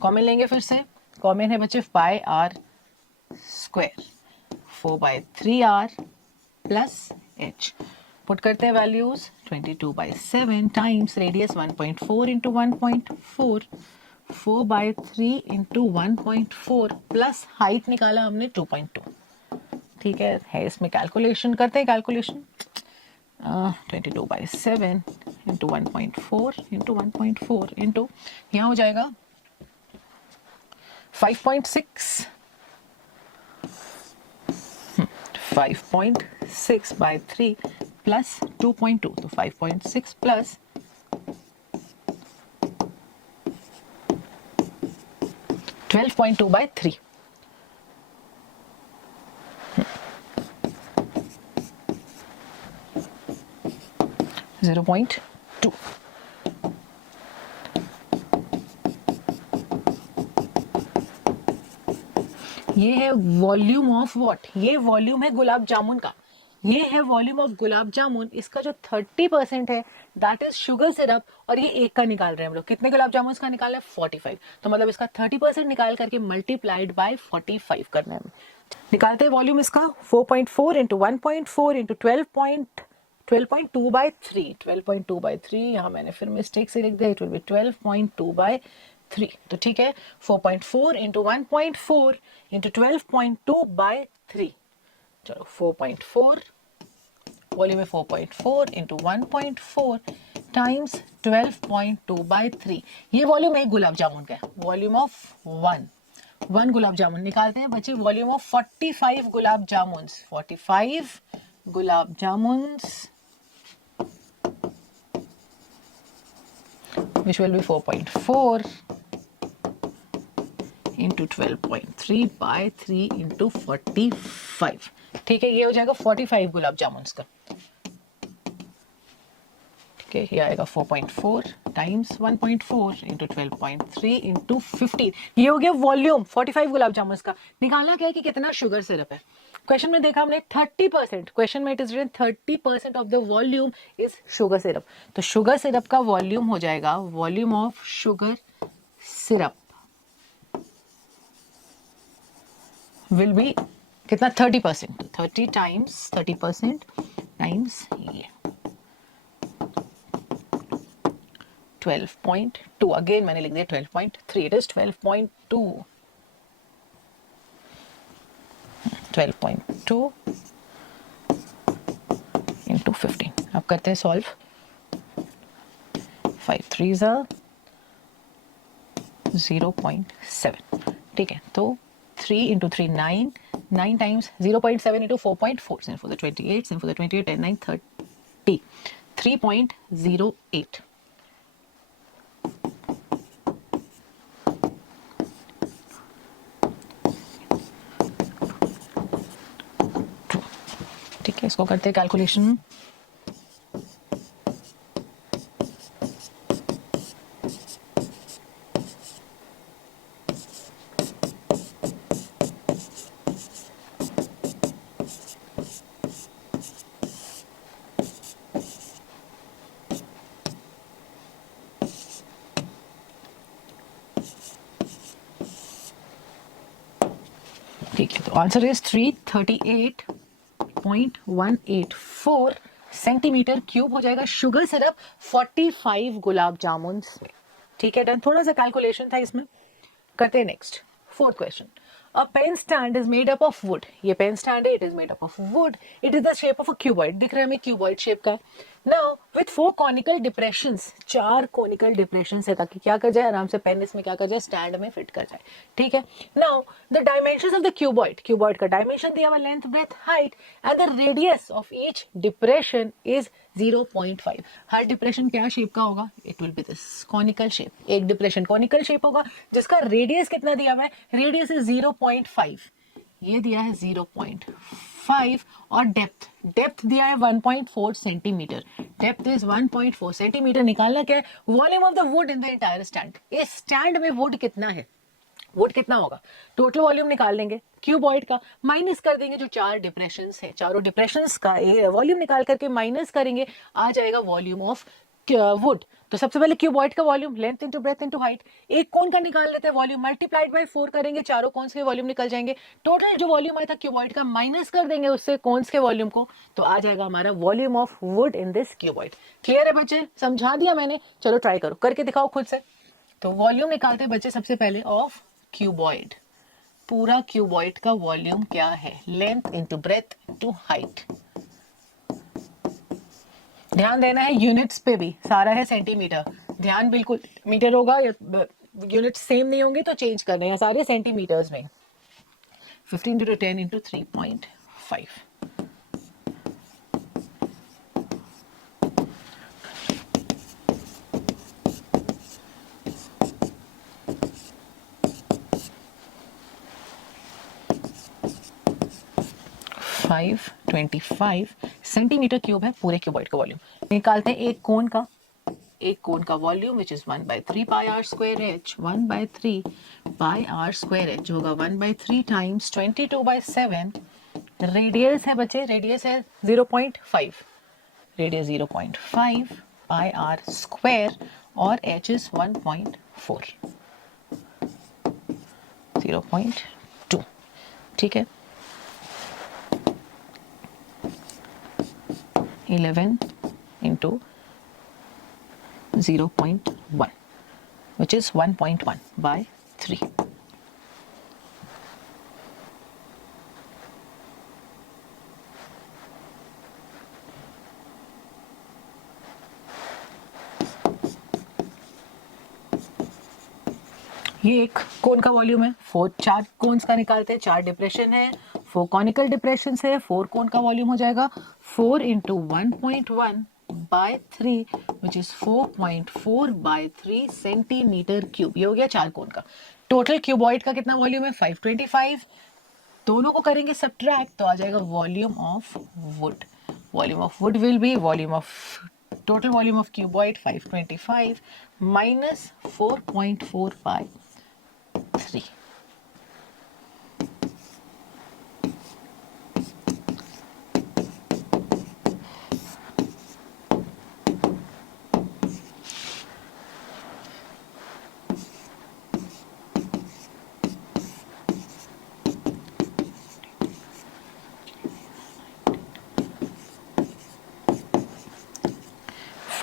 Common लेंगे फिर से, common है बच्चे pi r square, 4/3 r plus h. Put करते हैं values, 22/7 times radius 1.4 into 1.4 4/3 into 1.4 plus height निकाला हमने 2.2। ठीक है इसमें कैलकुलेशन करते हैं कैलकुलेशन 22/7 इंटू 1.4 इंटू 1.4 इंटू यहाँ हो जाएगा 5.6 5.6/3 प्लस 2.2 तो 5.6 प्लस 12.2/3 0.2 ये है वॉल्यूम ऑफ व्हाट, ये वॉल्यूम है गुलाब जामुन का, ये है वॉल्यूम ऑफ गुलाब जामुन। इसका जो 30% है दैट इज शुगर सिरप, और ये एक का निकाल रहे हैं हम लोग। कितने गुलाब जामुन का निकाल रहे हैं 45, तो मतलब इसका 30% निकाल करके मल्टीप्लाइड बाय 45 करना है। निकालते हैं वॉल्यूम इसका 4.4 इंटू 1.4 इंटू 12.2/3 12.2/3 यहाँ मैंने फिर मिस्टेक से लिख दिया, इट विल बी 12.2/3। तो ठीक है 4.4 इंटू 1.4 इंटू 12.2/3। चलो 4.4 वॉल्यूम में 4.4 इंटू 1.4 टाइम्स 12.2/3। ये वॉल्यूम है गुलाब जामुन का, volume of one gulab jamun. निकालते हैं बच्चे volume of 45 gulab jamun, 45 gulab jamun which will be 4.4 into 12.3/3 into 45। ठीक है ये हो जाएगा 45 गुलाब जामुन का। ठीक है ये आएगा 4.4 टाइम्स 1.4 इंटू 12.3 इंटू 15। ये हो गया वॉल्यूम 45 गुलाब जामुन का। निकालना क्या है कि कितना शुगर सिरप है। क्वेश्चन में देखा हमने 30%, क्वेश्चन में it is written 30% of the volume is sugar syrup. तो शुगर सिरप का वॉल्यूम हो जाएगा, volume of sugar syrup will be कितना 30%, 30 टाइम्स 30% टाइम्स ये 12.2, अगेन मैंने लिख दिया 12.3, इट इज 12.2 12.2 इंटू 15। अब करते हैं सॉल्व, 5 3 0.7। ठीक है तो 3 into 3 9, 9 times 0.7 into 4.4, 7 for the 28, 7 for the 28, 10 9 30, 3.08। ठीक है इसको करते हैं कैलकुलेशन, ठीक है तो आंसर इज 338.184 सेंटीमीटर क्यूब हो जाएगा शुगर सिरप 45 गुलाब जामुन में। ठीक है डन, थोड़ा सा कैलकुलेशन था इसमें। करते हैं next, fourth question. A pen stand is made up of wood, ये पेन स्टैंड है, it is made up of wood, it is the shape of a cuboid, दिख रहा है हमें क्यूबॉइड शेप का। Now with 4 conical depressions, 4 conical depressions है ताकि क्या कर जाए आराम से पेन इसमें क्या कर जाए स्टैंड में फिट कर जाए। ठीक है now the dimensions of the cuboid, cuboid का डायमेंशन दिया हुआ length breadth height and the radius of each depression is 0.5। Her depression क्या शेप का होगा, it will B this conical shape. एक डिप्रेशन कॉनिकल शेप होगा जिसका रेडियस कितना दिया हुआ है, रेडियस इज 0.5, ये दिया है 0.5 और डेप्थ, डेप्थ दिया है 1.4 सेंटीमीटर, डेप्थ इज 1.4 सेंटीमीटर। निकालना क्या है volume of the would in the entire stand, इस स्टैंड में वुड कितना है, वुड कितना होगा, टोटल वॉल्यूम निकाल लेंगे क्यूबॉइड का, माइनस कर देंगे जो 4 डिप्रेशंस है, चारों डिप्रेशंस का वॉल्यूम निकाल करके माइनस करेंगे, आ जाएगा वॉल्यूम ऑफ वुड। तो सबसे पहले क्यूबॉइड का volume length into breadth into height, एक कोन का निकाल लेते हैं वॉल्यूम, मल्टीप्लाइड बाय 4 करेंगे, चारों कोन्स के वॉल्यूम निकल जाएंगे। टोटल जो वॉल्यूम आया था क्यूबॉइड का माइनस कर देंगे उससे कोन्स के वॉल्यूम को, तो आ जाएगा हमारा volume of would in this cuboid. Clear है बच्चे, समझा दिया मैंने, चलो ट्राई करो, करके दिखाओ खुद से। तो वॉल्यूम निकालते बच्चे सबसे पहले ऑफ क्यूबॉइड। पूरा क्यूबॉइड का वॉल्यूम क्या है? Length into breadth into height. ध्यान देना है यूनिट्स पे भी, सारा है सेंटीमीटर, ध्यान बिल्कुल, मीटर होगा या यूनिट सेम नहीं होंगे तो चेंज करने हैं, सारे सेंटीमीटर्स में। 15 into 10 into 3.5। 525 सेंटीमीटर क्यूब है पूरे क्यूबॉइड का वॉल्यूम। निकालते हैं एक कोन का volume which is 1/3 pi r square h. 1/3 pi r square h होगा 1/3 टाइम्स 22/7। रेडियस है बच्चे, रेडियस है 0.5, रेडियस 0.5 पाई आर स्क्वायर और एच इज 1.4, 0.2। ठीक है, 11 into 0.1 which is 1.1/3। ये एक कोन का वॉल्यूम है। 4 कोन्स का निकालते हैं, 4 डिप्रेशन है, 4 कॉनिकल डिप्रेशन है, 4 कोन का वॉल्यूम हो जाएगा 4 into 1.1/3 which is 4.4/3 centimetre cube. ये हो गया 4 कोन का। टोटल क्यूबॉइड का कितना वॉल्यूम है? 525। दोनों को करेंगे सब्ट्रैक्ट तो आ जाएगा volume of would. Volume of would will be volume of total volume of cuboid 525 minus 4.4/3।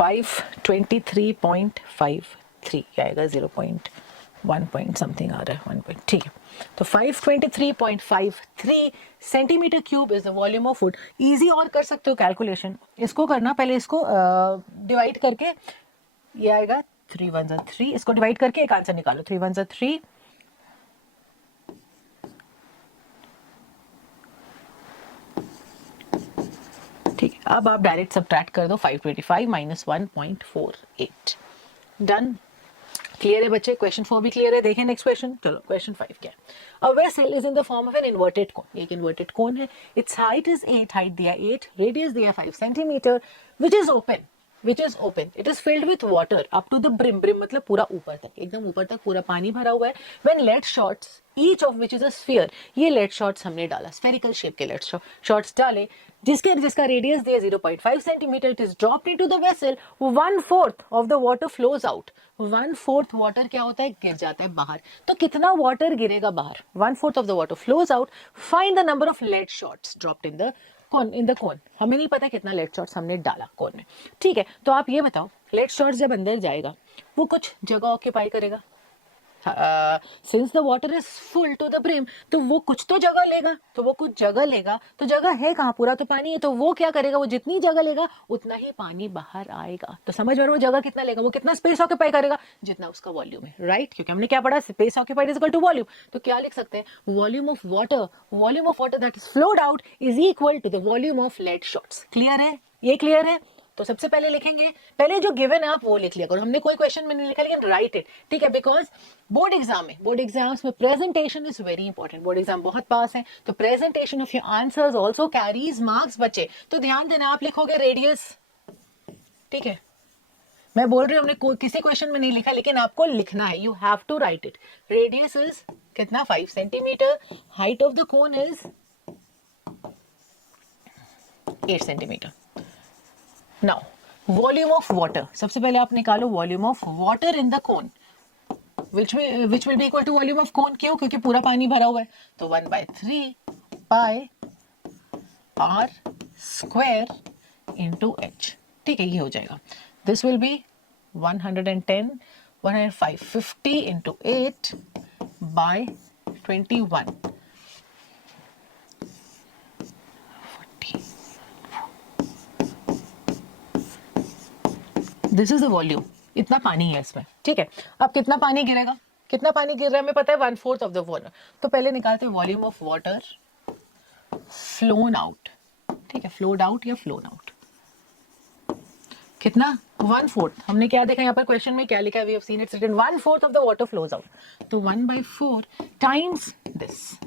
523.53 क्या आएगा? 0.1 पॉइंट समथिंग आ रहा है, 1 पॉइंट। ठीक है, तो 523.53 centimetre cube is the volume of would. Easy और कर सकते हो कैलकुलेशन, इसको करना पहले, इसको डिवाइड करके ये आएगा 3 1 3, इसको डिवाइड करके एक आंसर निकालो। 3 1 3, ठीक है। अब आप डायरेक्ट सब्ट्रैक्ट कर दो, 525 minus 1.48। डन, क्लियर है बच्चे? क्वेश्चन 4 भी क्लियर है। देखें नेक्स्ट क्वेश्चन। चलो क्वेश्चन 5 क्या है? A vessel is in the form of an inverted कोन। एक इन्वर्टेड कोन है, इट्स हाइट इज 8, हाइट दिया 8, रेडियस दिया 5 centimetre, which is open, it is filled with water up to the brim. Brim मतलब पूरा ऊपर तक, एकदम ऊपर तक पूरा पानी भरा हुआ है। When lead shots each of which is a sphere, ये लेड शॉट्स हमने डाला, स्फेरिकल शेप के लेड शॉट्स डाले, जिसका रेडियस दिया 0.5 centimetre, it is dropped into the vessel, 1/4 of the water flows out. 1/4 water क्या होता है? गिर जाता है बाहर। तो कितना वाटर गिरेगा बाहर? 1/4 of the water flows out. Find the number of lead shots dropped in the cone. हमें नहीं पता कितना लेड शॉट्स हमने डाला कोन में। ठीक है, तो आप ये बताओ, लेड शॉट्स जब अंदर जाएगा वो कुछ जगह ऑक्यूपाई करेगा। Since the water is full to the brim, तो वो कुछ तो जगह लेगा, तो जगह है कहाँ? पूरा तो पानी है। तो वो क्या करेगा? वो जितनी जगह लेगा उतना ही पानी बाहर आएगा। तो समझ में, वो जगह कितना लेगा, वो कितना स्पेस ऑक्यूपाई करेगा? जितना उसका वॉल्यूम है, राइट? क्योंकि हमने क्या पढ़ा? Space occupied is equal to volume. तो क्या लिख सकते हैं? Volume of water that is flowed out is equal to the volume of lead shots. Clear है? ये क्लियर है? तो सबसे पहले लिखेंगे, पहले जो गिवन है आप वो लिख लिया करो। हमने कोई क्वेश्चन में नहीं लिखा, लेकिन राइट इट, ठीक है? बिकॉज बोर्ड एग्जाम्स में presentation is very important. Board exam बहुत पास है, तो presentation of your answers also carries marks बच्चे। तो ध्यान देना, आप लिखोगे रेडियस, ठीक है? मैं बोल रही हूँ हमने किसी क्वेश्चन में नहीं लिखा, लेकिन आपको लिखना है, you have to write it. Radius is कितना? 5 centimetre. Height of the cone is 8 centimetre. Now volume of water, सबसे पहले आप निकालो volume of water in the cone, which will be equal to volume of cone. क्यों? क्योंकि पूरा पानी भरा हुआ है। तो 1/3 pi r square into h. ठीक है, ये हो जाएगा। This will be 110 105 50 into 8 by 21 this is the volume. इतना पानी है इसमें, ठीक है। अब कितना पानी गिरेगा, कितना पानी गिर रहा है हमें पता है, 1/4 ऑफ द वाटर। तो पहले निकालते हैं volume of water flown out, ठीक है, फ्लोड आउट या फ्लोन आउट। कितना, 1/4। हमने क्या देखा यहाँ पर क्वेश्चन में क्या लिखा है, we have seen it's written 1/4 of the water flows out. तो 1/4 टाइम्स दिस,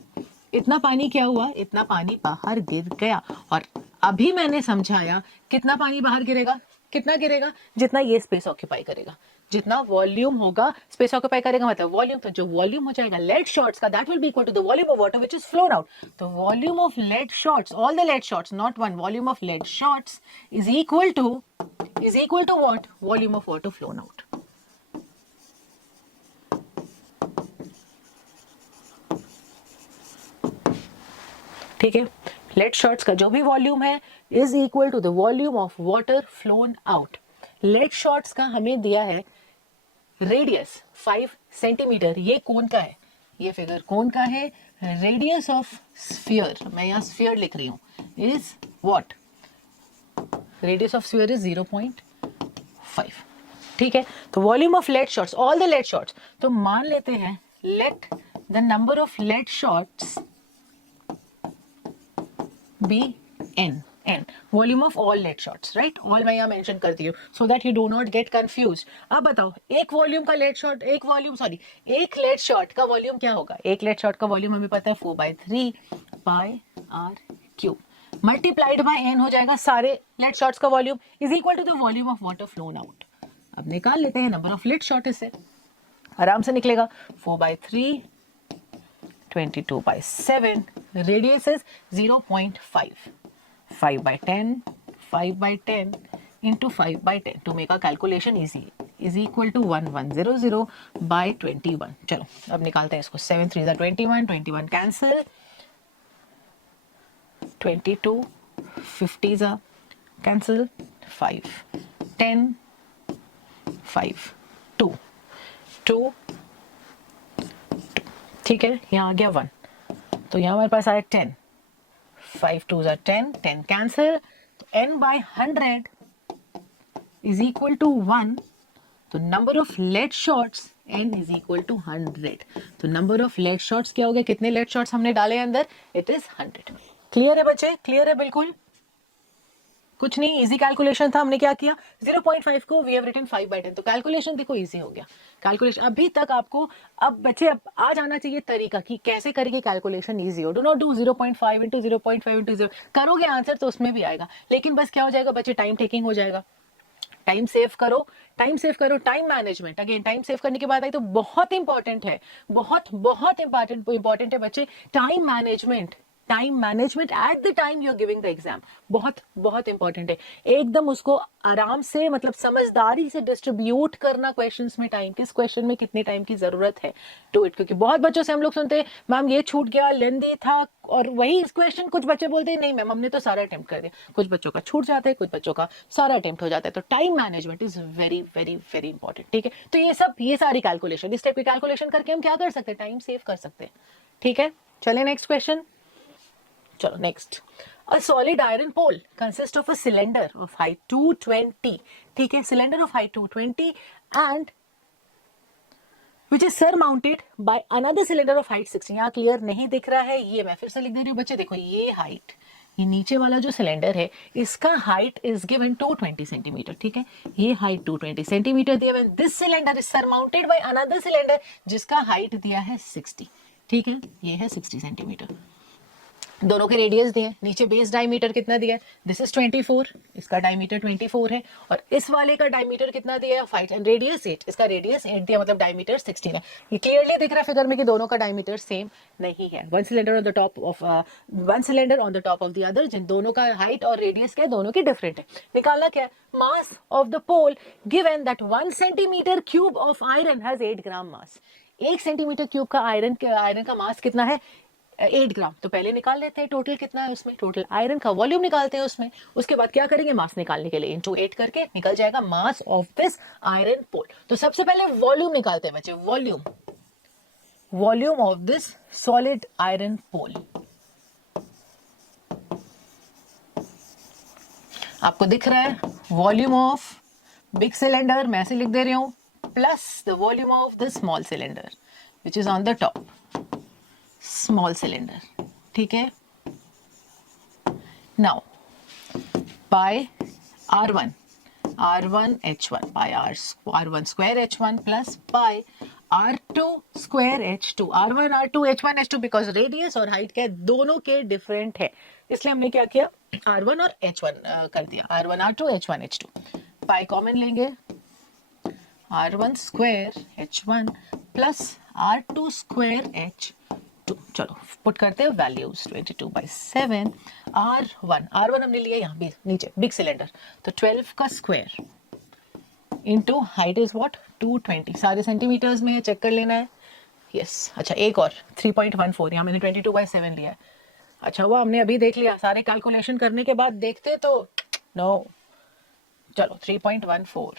इतना पानी क्या हुआ, इतना पानी बाहर गिर गया। और अभी मैंने समझाया कितना पानी बाहर गिरेगा, कितना गिरेगा, जितना ये स्पेस ऑक्यूपाई करेगा, जितना वॉल्यूम होगा स्पेस ऑक्यूपाई करेगा, मतलब वॉल्यूम। तो जो वॉल्यूम हो जाएगा लेड शॉट्स का, that will be equal to the volume of water which is flown out. तो volume of lead shots, all the lead shots, not one, volume of lead shots is equal to what, volume of water flown out. ठीक है, lead shots का जो भी volume है is equal to the volume of water flown out. Lead shots का हमें दिया है रेडियस 5 सेंटीमीटर, ये कौन का है, ये फिगर कौन का है, रेडियस ऑफ स्फीयर, मैं यहाँ स्फीयर लिख रही हूँ, is what, radius of sphere is 0.5, ठीक है। तो volume of lead shots, all the lead shots, तो मान लेते हैं let the number of lead shots be n, volume of all lead shots, right, all मैं यहाँ मेंशन करती हूँ so that you do not get confuse. अब बताओ एक वॉल्यूम का लेड शॉट, एक लेड शॉट का वॉल्यूम क्या होगा, एक लेड शॉट का वॉल्यूम हमें पता है 4/3 pi r cube multiplied by n हो जाएगा सारे लेड शॉट्स का volume, is equal to the volume of water flown out. अब निकाल लेते हैं नंबर ऑफ लेड शॉट, इससे आराम से निकलेगा, 4/3 22/7, radius is 0.5, 5/10, 5/10 into 5/10 to make our calculation easy is equal to 1100 by 21। चलो अब निकालते हैं इसको, 7 3 is 21, 21 cancel, 22 50 is cancel, 5 10 5 2 2, ठीक है, यहाँ आ गया 1, तो यहाँ हमारे पास आया 10, 5 2 are 10, 10 कैंसिल, तो n by 100 is equal to 1, तो number of lead shots n is equal to 100। तो नंबर ऑफ लेड शॉट्स क्या हो गया, कितने लेड शॉट्स हमने डाले अंदर, इट इज 100। क्लियर है बच्चे, क्लियर है बिल्कुल, कुछ नहीं, इजी कैलकुलेशन था। हमने क्या किया, 0.5 को वी हैव रिटन 5/10, तो कैलकुलेशन देखो इजी हो गया। कैलकुलेशन अभी तक आपको, अब बच्चे अब आ जाना चाहिए तरीका कि कैसे करके कैलकुलेशन इजी हो। Do not do 0.5 into 0.5 into 0, करोगे आंसर तो उसमें भी आएगा, लेकिन बस क्या हो जाएगा बच्चे, टाइम टेकिंग हो जाएगा। टाइम सेव करो, टाइम सेव करो, time management. Again time save करने की बात आई तो बहुत इंपॉर्टेंट है, बहुत इंपॉर्टेंट है बच्चे, time management. Time management at the time you are giving the exam, बहुत इंपॉर्टेंट है। एकदम उसको आराम से, मतलब समझदारी से डिस्ट्रीब्यूट करना क्वेश्चंस में टाइम, किस क्वेश्चन में कितने टाइम की जरूरत है टू इट। क्योंकि बहुत बच्चों से हम लोग सुनते हैं मैम ये छूट गया, लेंदी था, और वही इस क्वेश्चन कुछ बच्चे बोलते हैं नहीं मैम हमने तो सारा अटेम्प्ट कर दिया। कुछ बच्चों का छूट जाता है, कुछ बच्चों का सारा अटेम्प्ट हो जाता है। तो time management is very very very important, ठीक है। तो ये सारी कैलकुलेशन, इस टाइप की कैलकुलेशन करके हम क्या कर सकते हैं, टाइम सेव कर सकते हैं, ठीक है। चले नेक्स्ट क्वेश्चन, चलो next. A solid iron pole consists of a cylinder of height 220, ठीक है, cylinder of height 220 and which is surmounted by another cylinder of height 60। यहाँ क्लियर नहीं दिख रहा है, ये मैं फिर से लिख दे रही हूँ बच्चे, देखो ये हाइट, ये नीचे वाला जो सिलेंडर है इसका हाइट इज गिवन 220 सेंटीमीटर, ठीक है, ये हाइट 220 सेंटीमीटर दिया हुआ है। This cylinder is surmounted by another cylinder जिसका हाइट दिया है 60, ठीक है, ये है 60 सेंटीमीटर। दोनों के रेडियस दिए, नीचे बेस डायमीटर कितना दिया है, दिस इज 24, इसका डायमीटर 24 है, और इस वाले का डायमीटर कितना दिया है 5 एंड रेडियस 8, इसका रेडियस 8 दिया, मतलब डायमीटर 16 है। ये क्लियरली दिख रहा है फिगर में कि दोनों का डायमीटर सेम नहीं है। One cylinder on the top of the other, जिन दोनों का हाइट और रेडियस क्या है, दोनों की डिफरेंट है। निकालना क्या है, mass of the pole given that 1 centimetre cube of iron has 8 gram mass. 1 centimetre cube का आयरन का मास कितना है, 8 ग्राम। तो पहले निकाल लेते हैं टोटल कितना है उसमें, टोटल आयरन का वॉल्यूम निकालते हैं उसमें। उसके बाद क्या करेंगे, मास निकालने के लिए इनटू 8 करके निकल जाएगा mass of this iron pole. तो सबसे पहले वॉल्यूम निकालते हैं बच्चे, volume, volume of this solid iron pole. आपको दिख रहा है वॉल्यूम ऑफ बिग सिलेंडर, मैं ऐसे लिख दे रही हूं, plus the volume of the small cylinder which is on the top, small cylinder, ठीक है। Now by R1, R1 H1 by R1 square H1 plus by R2 square H2, R1 R2 H1 H2 because radius और height क्या दोनों के different है, इसलिए हमने क्या किया R1 और H1 कर दिया, R1 R2 H1 H2। Pi common लेंगे, R1 square H1 plus R2 square H2। चलो पुट करते हैं वैल्यूज, 22/7 R1 हमने लिया यहाँ भी नीचे बिग सिलेंडर, तो 12 का square into height is what 220, सारे सेंटीमीटर्स में चेक कर लेना है। यस अच्छा एक और 3.14, यहाँ मैंने 22/7 लिया है। अच्छा वो हमने अभी देख लिया, सारे कैलकुलेशन करने के बाद देखते तो नो, चलो 3.14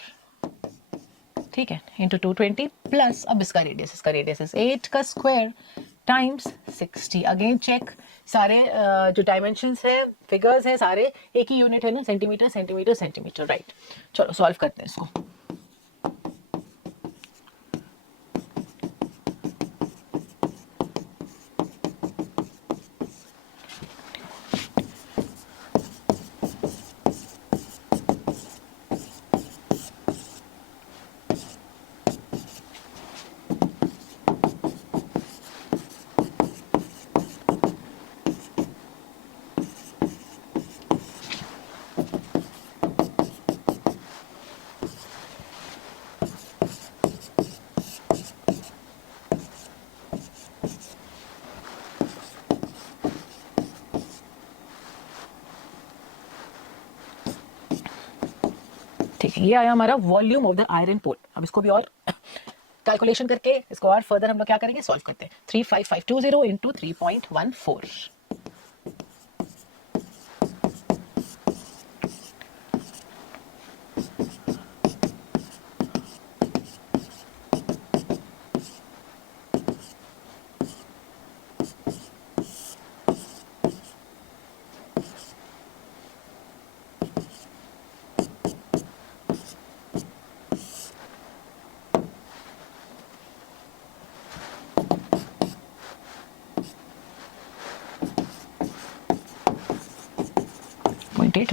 ठीक है इंटू 220 प्लस, अब इसका रेडियस इज 8 का स्क्वायर टाइम्स 60। अगेन चेक, सारे जो डायमेंशंस है फिगर्स है सारे एक ही यूनिट है ना, सेंटीमीटर सेंटीमीटर सेंटीमीटर, राइट। चलो सॉल्व करते हैं इसको। ठीक है ये आया हमारा volume of the iron pole. अब इसको भी और कैलकुलेशन करके इसको और फर्दर हम लोग क्या करेंगे, सॉल्व करते हैं। 35520 इंटू 3.14,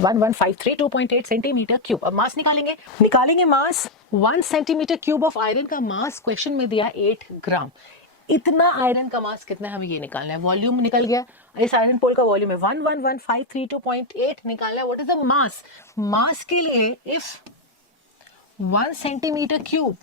पॉइंट 1153 सेंटीमीटर क्यूब। अब मास निकालेंगे मास 1 सेंटीमीटर क्यूब ऑफ आयरन का मास क्वेश्चन में दिया 8 ग्राम। इतना आयरन का मास कितना है हमें ये निकालना है। वॉल्यूम निकल गया, इस आयरन पोल का वॉल्यूम है 111532.8 निकालना है। व्हाट इज द मास, मास के लिए if 1 centimetre cube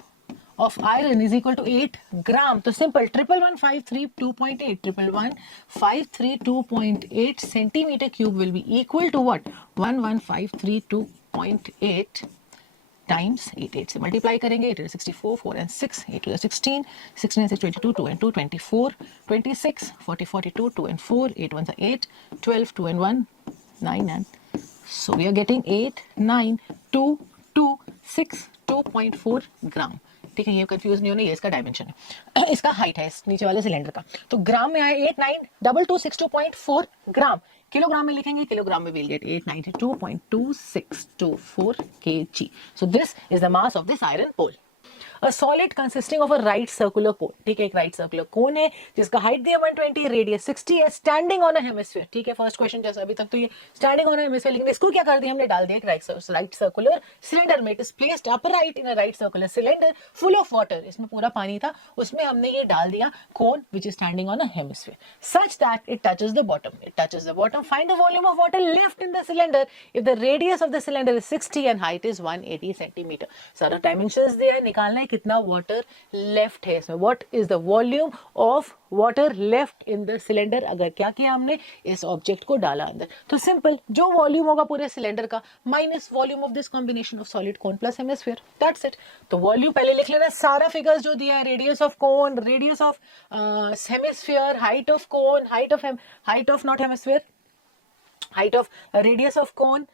of iron is equal to 8 gram, तो simple 111532.8 111532.8 centimetre cube will be equal to what 11532.8 times 8 से मल्टीप्लाई करेंगे, 8 64 4 and 6 8 to the 16 16 6 22 2 and 2 24 26 40 42 2 and 4 8 1 8 12 2 and 1 9 and so we are getting 8 9 2 2 6 2.4 ग्राम। ठीक है ये confuse नहीं होना, ये इसका डायमेंशन है, इसका हाइट है इस नीचे वाले सिलेंडर का। तो ग्राम में आए 892262.4 ग्राम, किलोग्राम में लिखेंगे, किलोग्राम में will get 892.2624 kg। So this is the mass of this iron pole. A solid consisting of a right circular cone, ठीक है एक राइट सर्कुलर कोन है जिसका हाइट दिया 120 रेडियस 60 है, स्टैंडिंग ऑन अ हेमिस्फीयर। ठीक है फर्स्ट क्वेश्चन जैसा अभी तक तो ये स्टैंडिंग ऑन अ हेमिस्फीयर, लेकिन इसको क्या कर दिया हमने, डाल दिया एक राइट सर्कुलर सिलेंडर में। It is placed upright in a right circular cylinder full of water, इसमें पूरा पानी था, उसमें हमने ये डाल दिया cone which is standing on a hemisphere such that it touches the bottom. It touches the bottom, find the volume of water left in the cylinder if the radius of the cylinder is 60 and height is 180 centimetre. सारा dimensions दिया है, निकालना है कितना water left है इसमें, what is the volume of water left in the cylinder. अगर क्या किया हमने, इस ऑब्जेक्ट को डाला अंदर, तो सिंपल जो वॉल्यूम होगा पूरे सिलेंडर का minus volume of this combination of solid cone plus hemisphere, that's it. तो वॉल्यूम पहले लिख लेना, सारा फिगर्स जो दिया है, radius of cone, radius of hemisphere, height of cone, height of not hemisphere, height of radius of cone,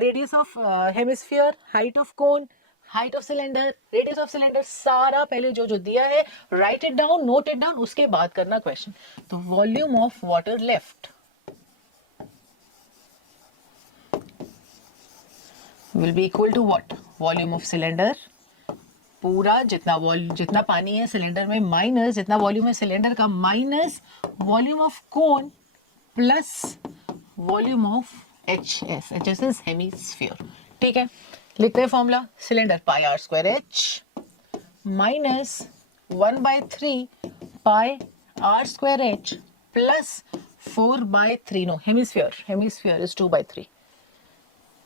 radius of hemisphere, height of cone, height of cylinder, radius of cylinder, सारा पहले जो जो दिया है write it down, note it down, उसके बाद करना question. तो volume of water left will be equal to what? Volume of cylinder, पूरा जितना पानी है सिलेंडर में माइनस जितना वॉल्यूम है सिलेंडर का minus volume of cone plus volume of HS, HS is hemisphere. ठीक है, लिखते हैं formula, cylinder pi r square h minus 1/3 pi r square h plus 4/3, no hemisphere is 2/3,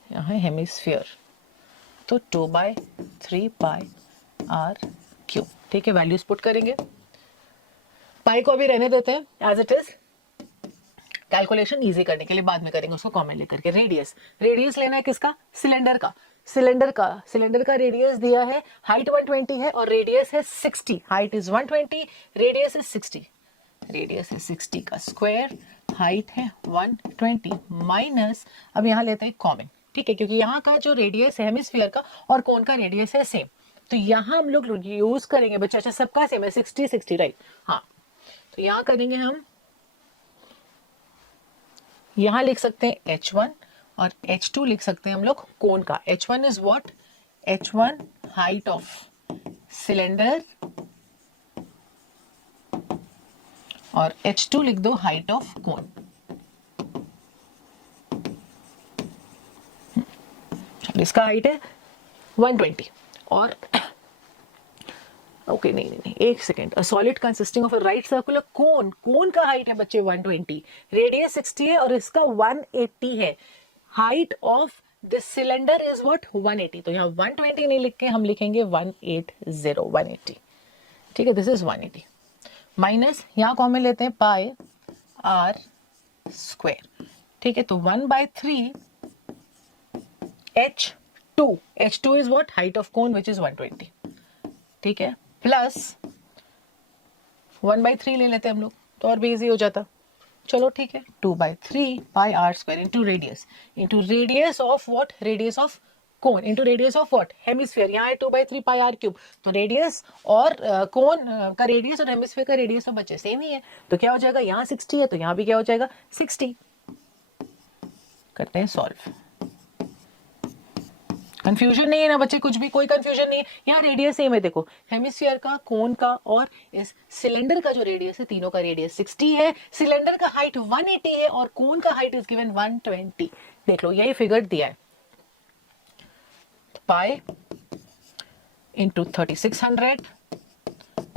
यहाँ है हेमिस्फीयर, तो 2/3 पाई आर क्यूब। ठीक है, वैल्यूज पुट करेंगे, पाई को अभी रहने देते हैं as it is, calculation easy करने के लिए बाद में करेंगे उसको कॉमन लेकर के। रेडियस लेना है किसका, सिलेंडर का रेडियस दिया है, हाइट 120 है और रेडियस है 60, हाइट इज 120, रेडियस इज 60 का स्क्वायर, हाइट है 120 माइनस, अब यहाँ लेते हैं कॉमन। ठीक है, क्योंकि यहाँ का जो रेडियस है हेमिस्फीयर का और कोन का रेडियस है सेम, तो यहाँ हम लोग यूज करेंगे बच्चा, अच्छा सबका सेम है 60 राइट, हाँ, तो यहाँ करेंगे हम, यहां लिख सकते हैं H1 और H2 लिख सकते हैं हम लोग कोन का। H1 is what, H1 height of cylinder और H2 लिख दो हाइट ऑफ कोन। इसका हाइट है 120 और ओके नहीं एक second, a solid consisting of a right circular cone का हाइट है बच्चे 120, रेडियस 60 है और इसका 180 है, height of this cylinder is what 180, तो यहाँ 120 नहीं लिख के हम लिखेंगे 180। ठीक है, दिस इज 180 माइनस, यहाँ कॉमन लेते हैं पाई आर स्क्वायर। ठीक है, तो 1/3 H2 is what, height of cone which is 120। ठीक है, प्लस 1/3 ले लेते हैं हम लोग तो और भी इजी हो जाता, चलो ठीक है, 2/3 pi r square into radius of what, radius of cone into radius of what, hemisphere, यहाँ है 2/3 पाई आर क्यूब, तो रेडियस और कोन का रेडियस और हेमिस्फीयर का रेडियस तो बच्चे सेम ही है, तो क्या हो जाएगा, यहाँ 60 है तो यहाँ भी क्या हो जाएगा 60। करते हैं सॉल्व, कंफ्यूजन नहीं है ना बच्चे, कुछ भी कोई कंफ्यूजन नहीं है, यहाँ रेडियस सेम है, देखो हेमिस्फीयर का, कोन का और इस सिलेंडर का जो रेडियस है, तीनों का रेडियस 60 है, सिलेंडर का हाइट 180 है और कोन का हाइट इज गिवन 120। देख लो यही फिगर दिया है, pi into 3600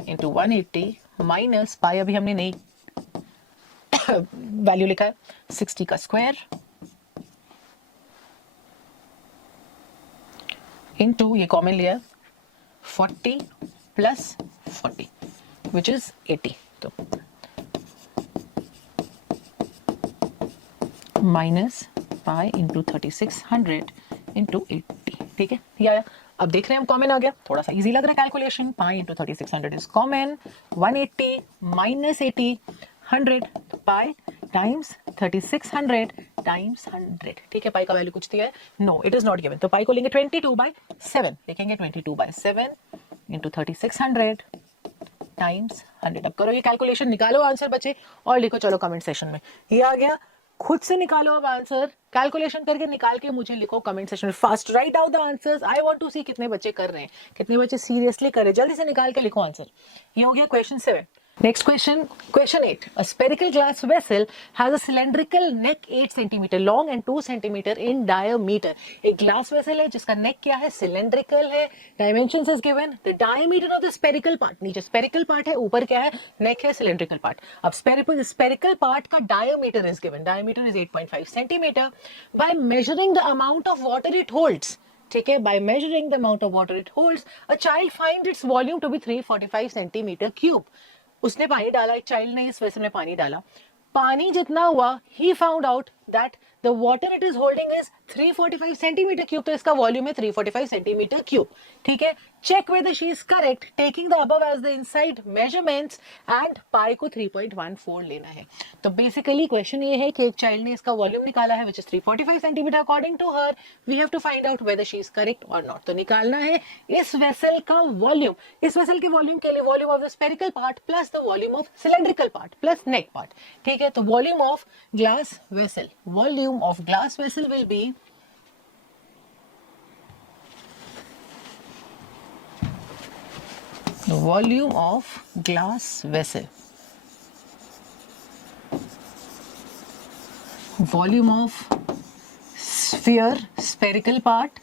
into 180 minus pi, अभी हमने नहीं वैल्यू लिखा है, 60 का स्क्वायर इंटू ये कॉमन लिया 40 प्लस 40 विच इज 80, तो माइनस पाई इंटू 3600 इंटू 80। ठीक है, ये आया, अब देख रहे हैं हम कॉमन आ गया, थोड़ा सा इजी लग रहा है calculation, pi into 3600 is common, 180 minus 80 100, तो पाई टाइम्स 3600 टाइम्स 100। ठीक है, पाई का वैल्यू कुछ दिया है, no it is not given, तो पाई को लेंगे 22/7, लिखेंगे 22/7 इंटू 3600 टाइम्स 100। अब करो ये कैलकुलेशन, निकालो आंसर बच्चे और लिखो, चलो कमेंट सेशन में, ये आ गया, खुद से निकालो अब आंसर, कैलकुलेशन करके निकाल के मुझे लिखो कमेंट सेक्शन में, fast write out the answers, I want to see कितने बच्चे कर रहे हैं, कितने बच्चे सीरियसली कर रहे हैं, जल्दी से निकाल के लिखो आंसर। ये हो गया question 7। Next question 8. A spherical glass vessel has a cylindrical neck 8 centimeter long and 2 centimeter in diameter. एक glass vessel है जिसका neck क्या है, cylindrical है, dimensions is given, the diameter of the spherical part, नीचे spherical part है, ऊपर क्या है, neck है, cylindrical part। अब spherical part का diameter is given, diameter is 8.5 centimeter. By measuring the amount of water it holds, ठीक है, by measuring the amount of water it holds, a child finds its volume to be 345 centimetre cube. उसने पानी डाला, एक child ने इस vessel में पानी डाला, पानी जितना हुआ, he found out that the water it is holding is 345 centimetre cube, तो इसका वॉल्यूम है 345 सेंटीमीटर क्यूब. ठीक है, check whether she is correct taking the above as the inside measurements and pi को 3.14 लेना है. तो बेसिकली क्वेश्चन ये है कि एक चाइल्ड ने इसका वॉल्यूम निकाला है which is 345 centimetre. According to her we have to find out whether she is correct or not. तो निकालना है इस वेसल का वॉल्यूम. इस वेसल के वॉल्यूम के लिए volume of the spherical part plus the volume of cylindrical part plus neck part. ठीक है, तो volume of glass vessel, volume of glass vessel will be the volume of glass vessel, volume of sphere, spherical part,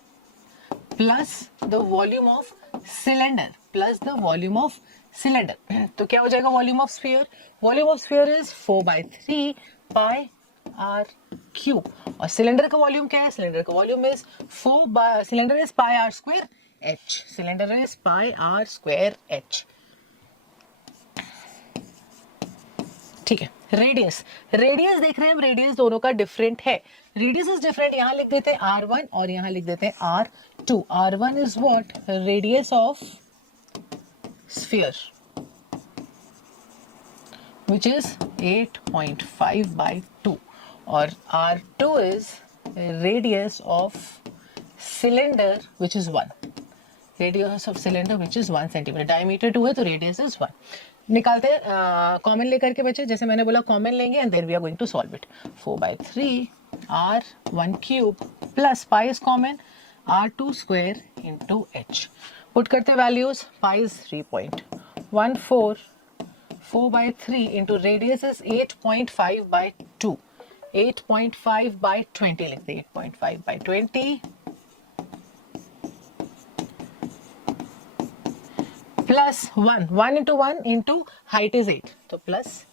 plus the volume of cylinder, plus the volume of cylinder. तो क्या हो जाएगा volume of sphere? Volume of sphere is 4/3 pi r cube. और cylinder का volume क्या है? Cylinder का volume is cylinder is pi r square H. Cylinder is pi r square H. ठीक है, रेडियस, रेडियस देख रहे हैं हम, रेडियस दोनों का डिफरेंट है. रेडियस इज डिफरेंट, यहां लिख देते हैं R1 और यहां लिख देते हैं R2. R1 is what? Radius of sphere which is 8.5/2 और R2 is radius of cylinder which is 1. Radius of cylinder which is 1 centimetre. Diameter 2 है तो रेडियस इज 1. निकालते हैं कॉमन लेकर के बच्चे, जैसे मैंने बोला कॉमन लेंगे and then we are going to solve it. 4/3 R1 cube plus pi is common R2 square into H. Put करते values. Pi is 3.14, 4/3 into radius is 8.5/2. 8.5/20 लिखते हैं. 8.5/20 plus 1 into 1 into height is 8, तो plus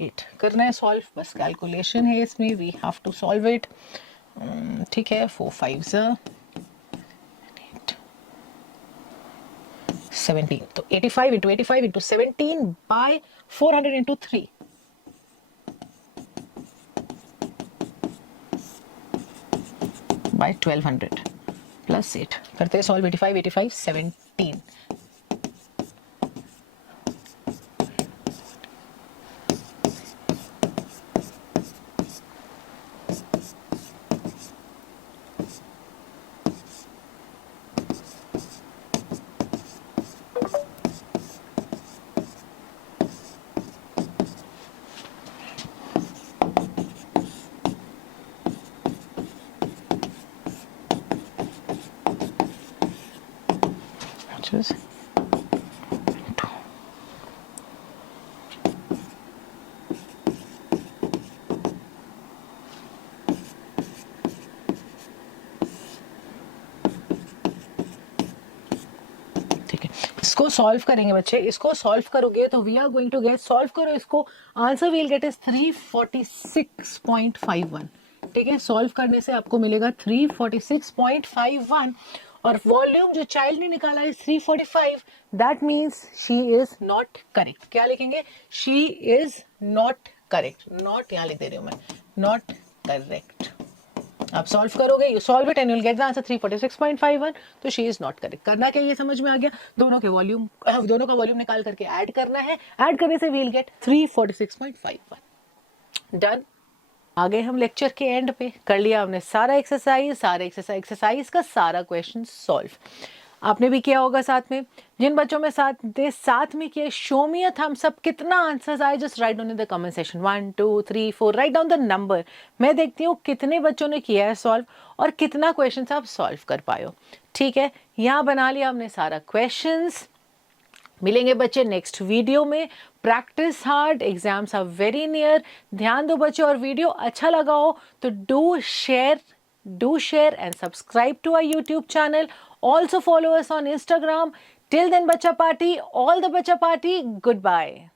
8 करना है solve. बस calculation है इसमें, we have to solve it. ठीक है, 4 5 17, तो 85 into 85 into 17 by 400 into 3. By 1200 plus 8 करते हैं सॉल्व. 85 85 17. Is ठीक है, इसको सॉल्व करेंगे बच्चे. इसको सॉल्व करोगे तो we are going to get, solve करो इसको, आंसर वील गेट इज 346.51. ठीक है, सॉल्व करने से आपको मिलेगा 346.51 और वॉल्यूम जो चाइल्ड ने निकाला है 345. That means she is not correct. क्या लिखेंगे? She is not correct. Not यहां लिख दे रही हूं मैं, नॉट करेक्ट. आप सॉल्व करोगे, you solve it and you will get the answer 346.51. तो शी इज नॉट करेक्ट. करना क्या, ये समझ में आ गया. दोनों का वॉल्यूम निकाल करके ऐड करना है. ऐड करने से वी विल गेट 346.51. डन. आ गए हम लेक्चर के एंड पे. कर लिया हमने सारा एक्सरसाइज का सारा क्वेश्चन सॉल्व. आपने भी किया होगा साथ में. जिन बच्चों में साथ में किया, show me a thumbs up. कितना आंसर्स आए, just write down in the comment section. 1 2 3 4 write down the number. मैं देखती हूँ कितने बच्चों ने किया है सॉल्व और कितना क्वेश्चन आप सॉल्व कर पाए हो. ठीक है, यहाँ बना लिया हमने सारा क्वेश्चंस. मिलेंगे बच्चे नेक्स्ट वीडियो में. Practice hard, exams are very near. ध्यान दो बच्चे, और वीडियो अच्छा लगा हो तो do share and subscribe to our YouTube channel. Also follow us on Instagram. Till then, Bacha Party, all the Bacha Party, goodbye.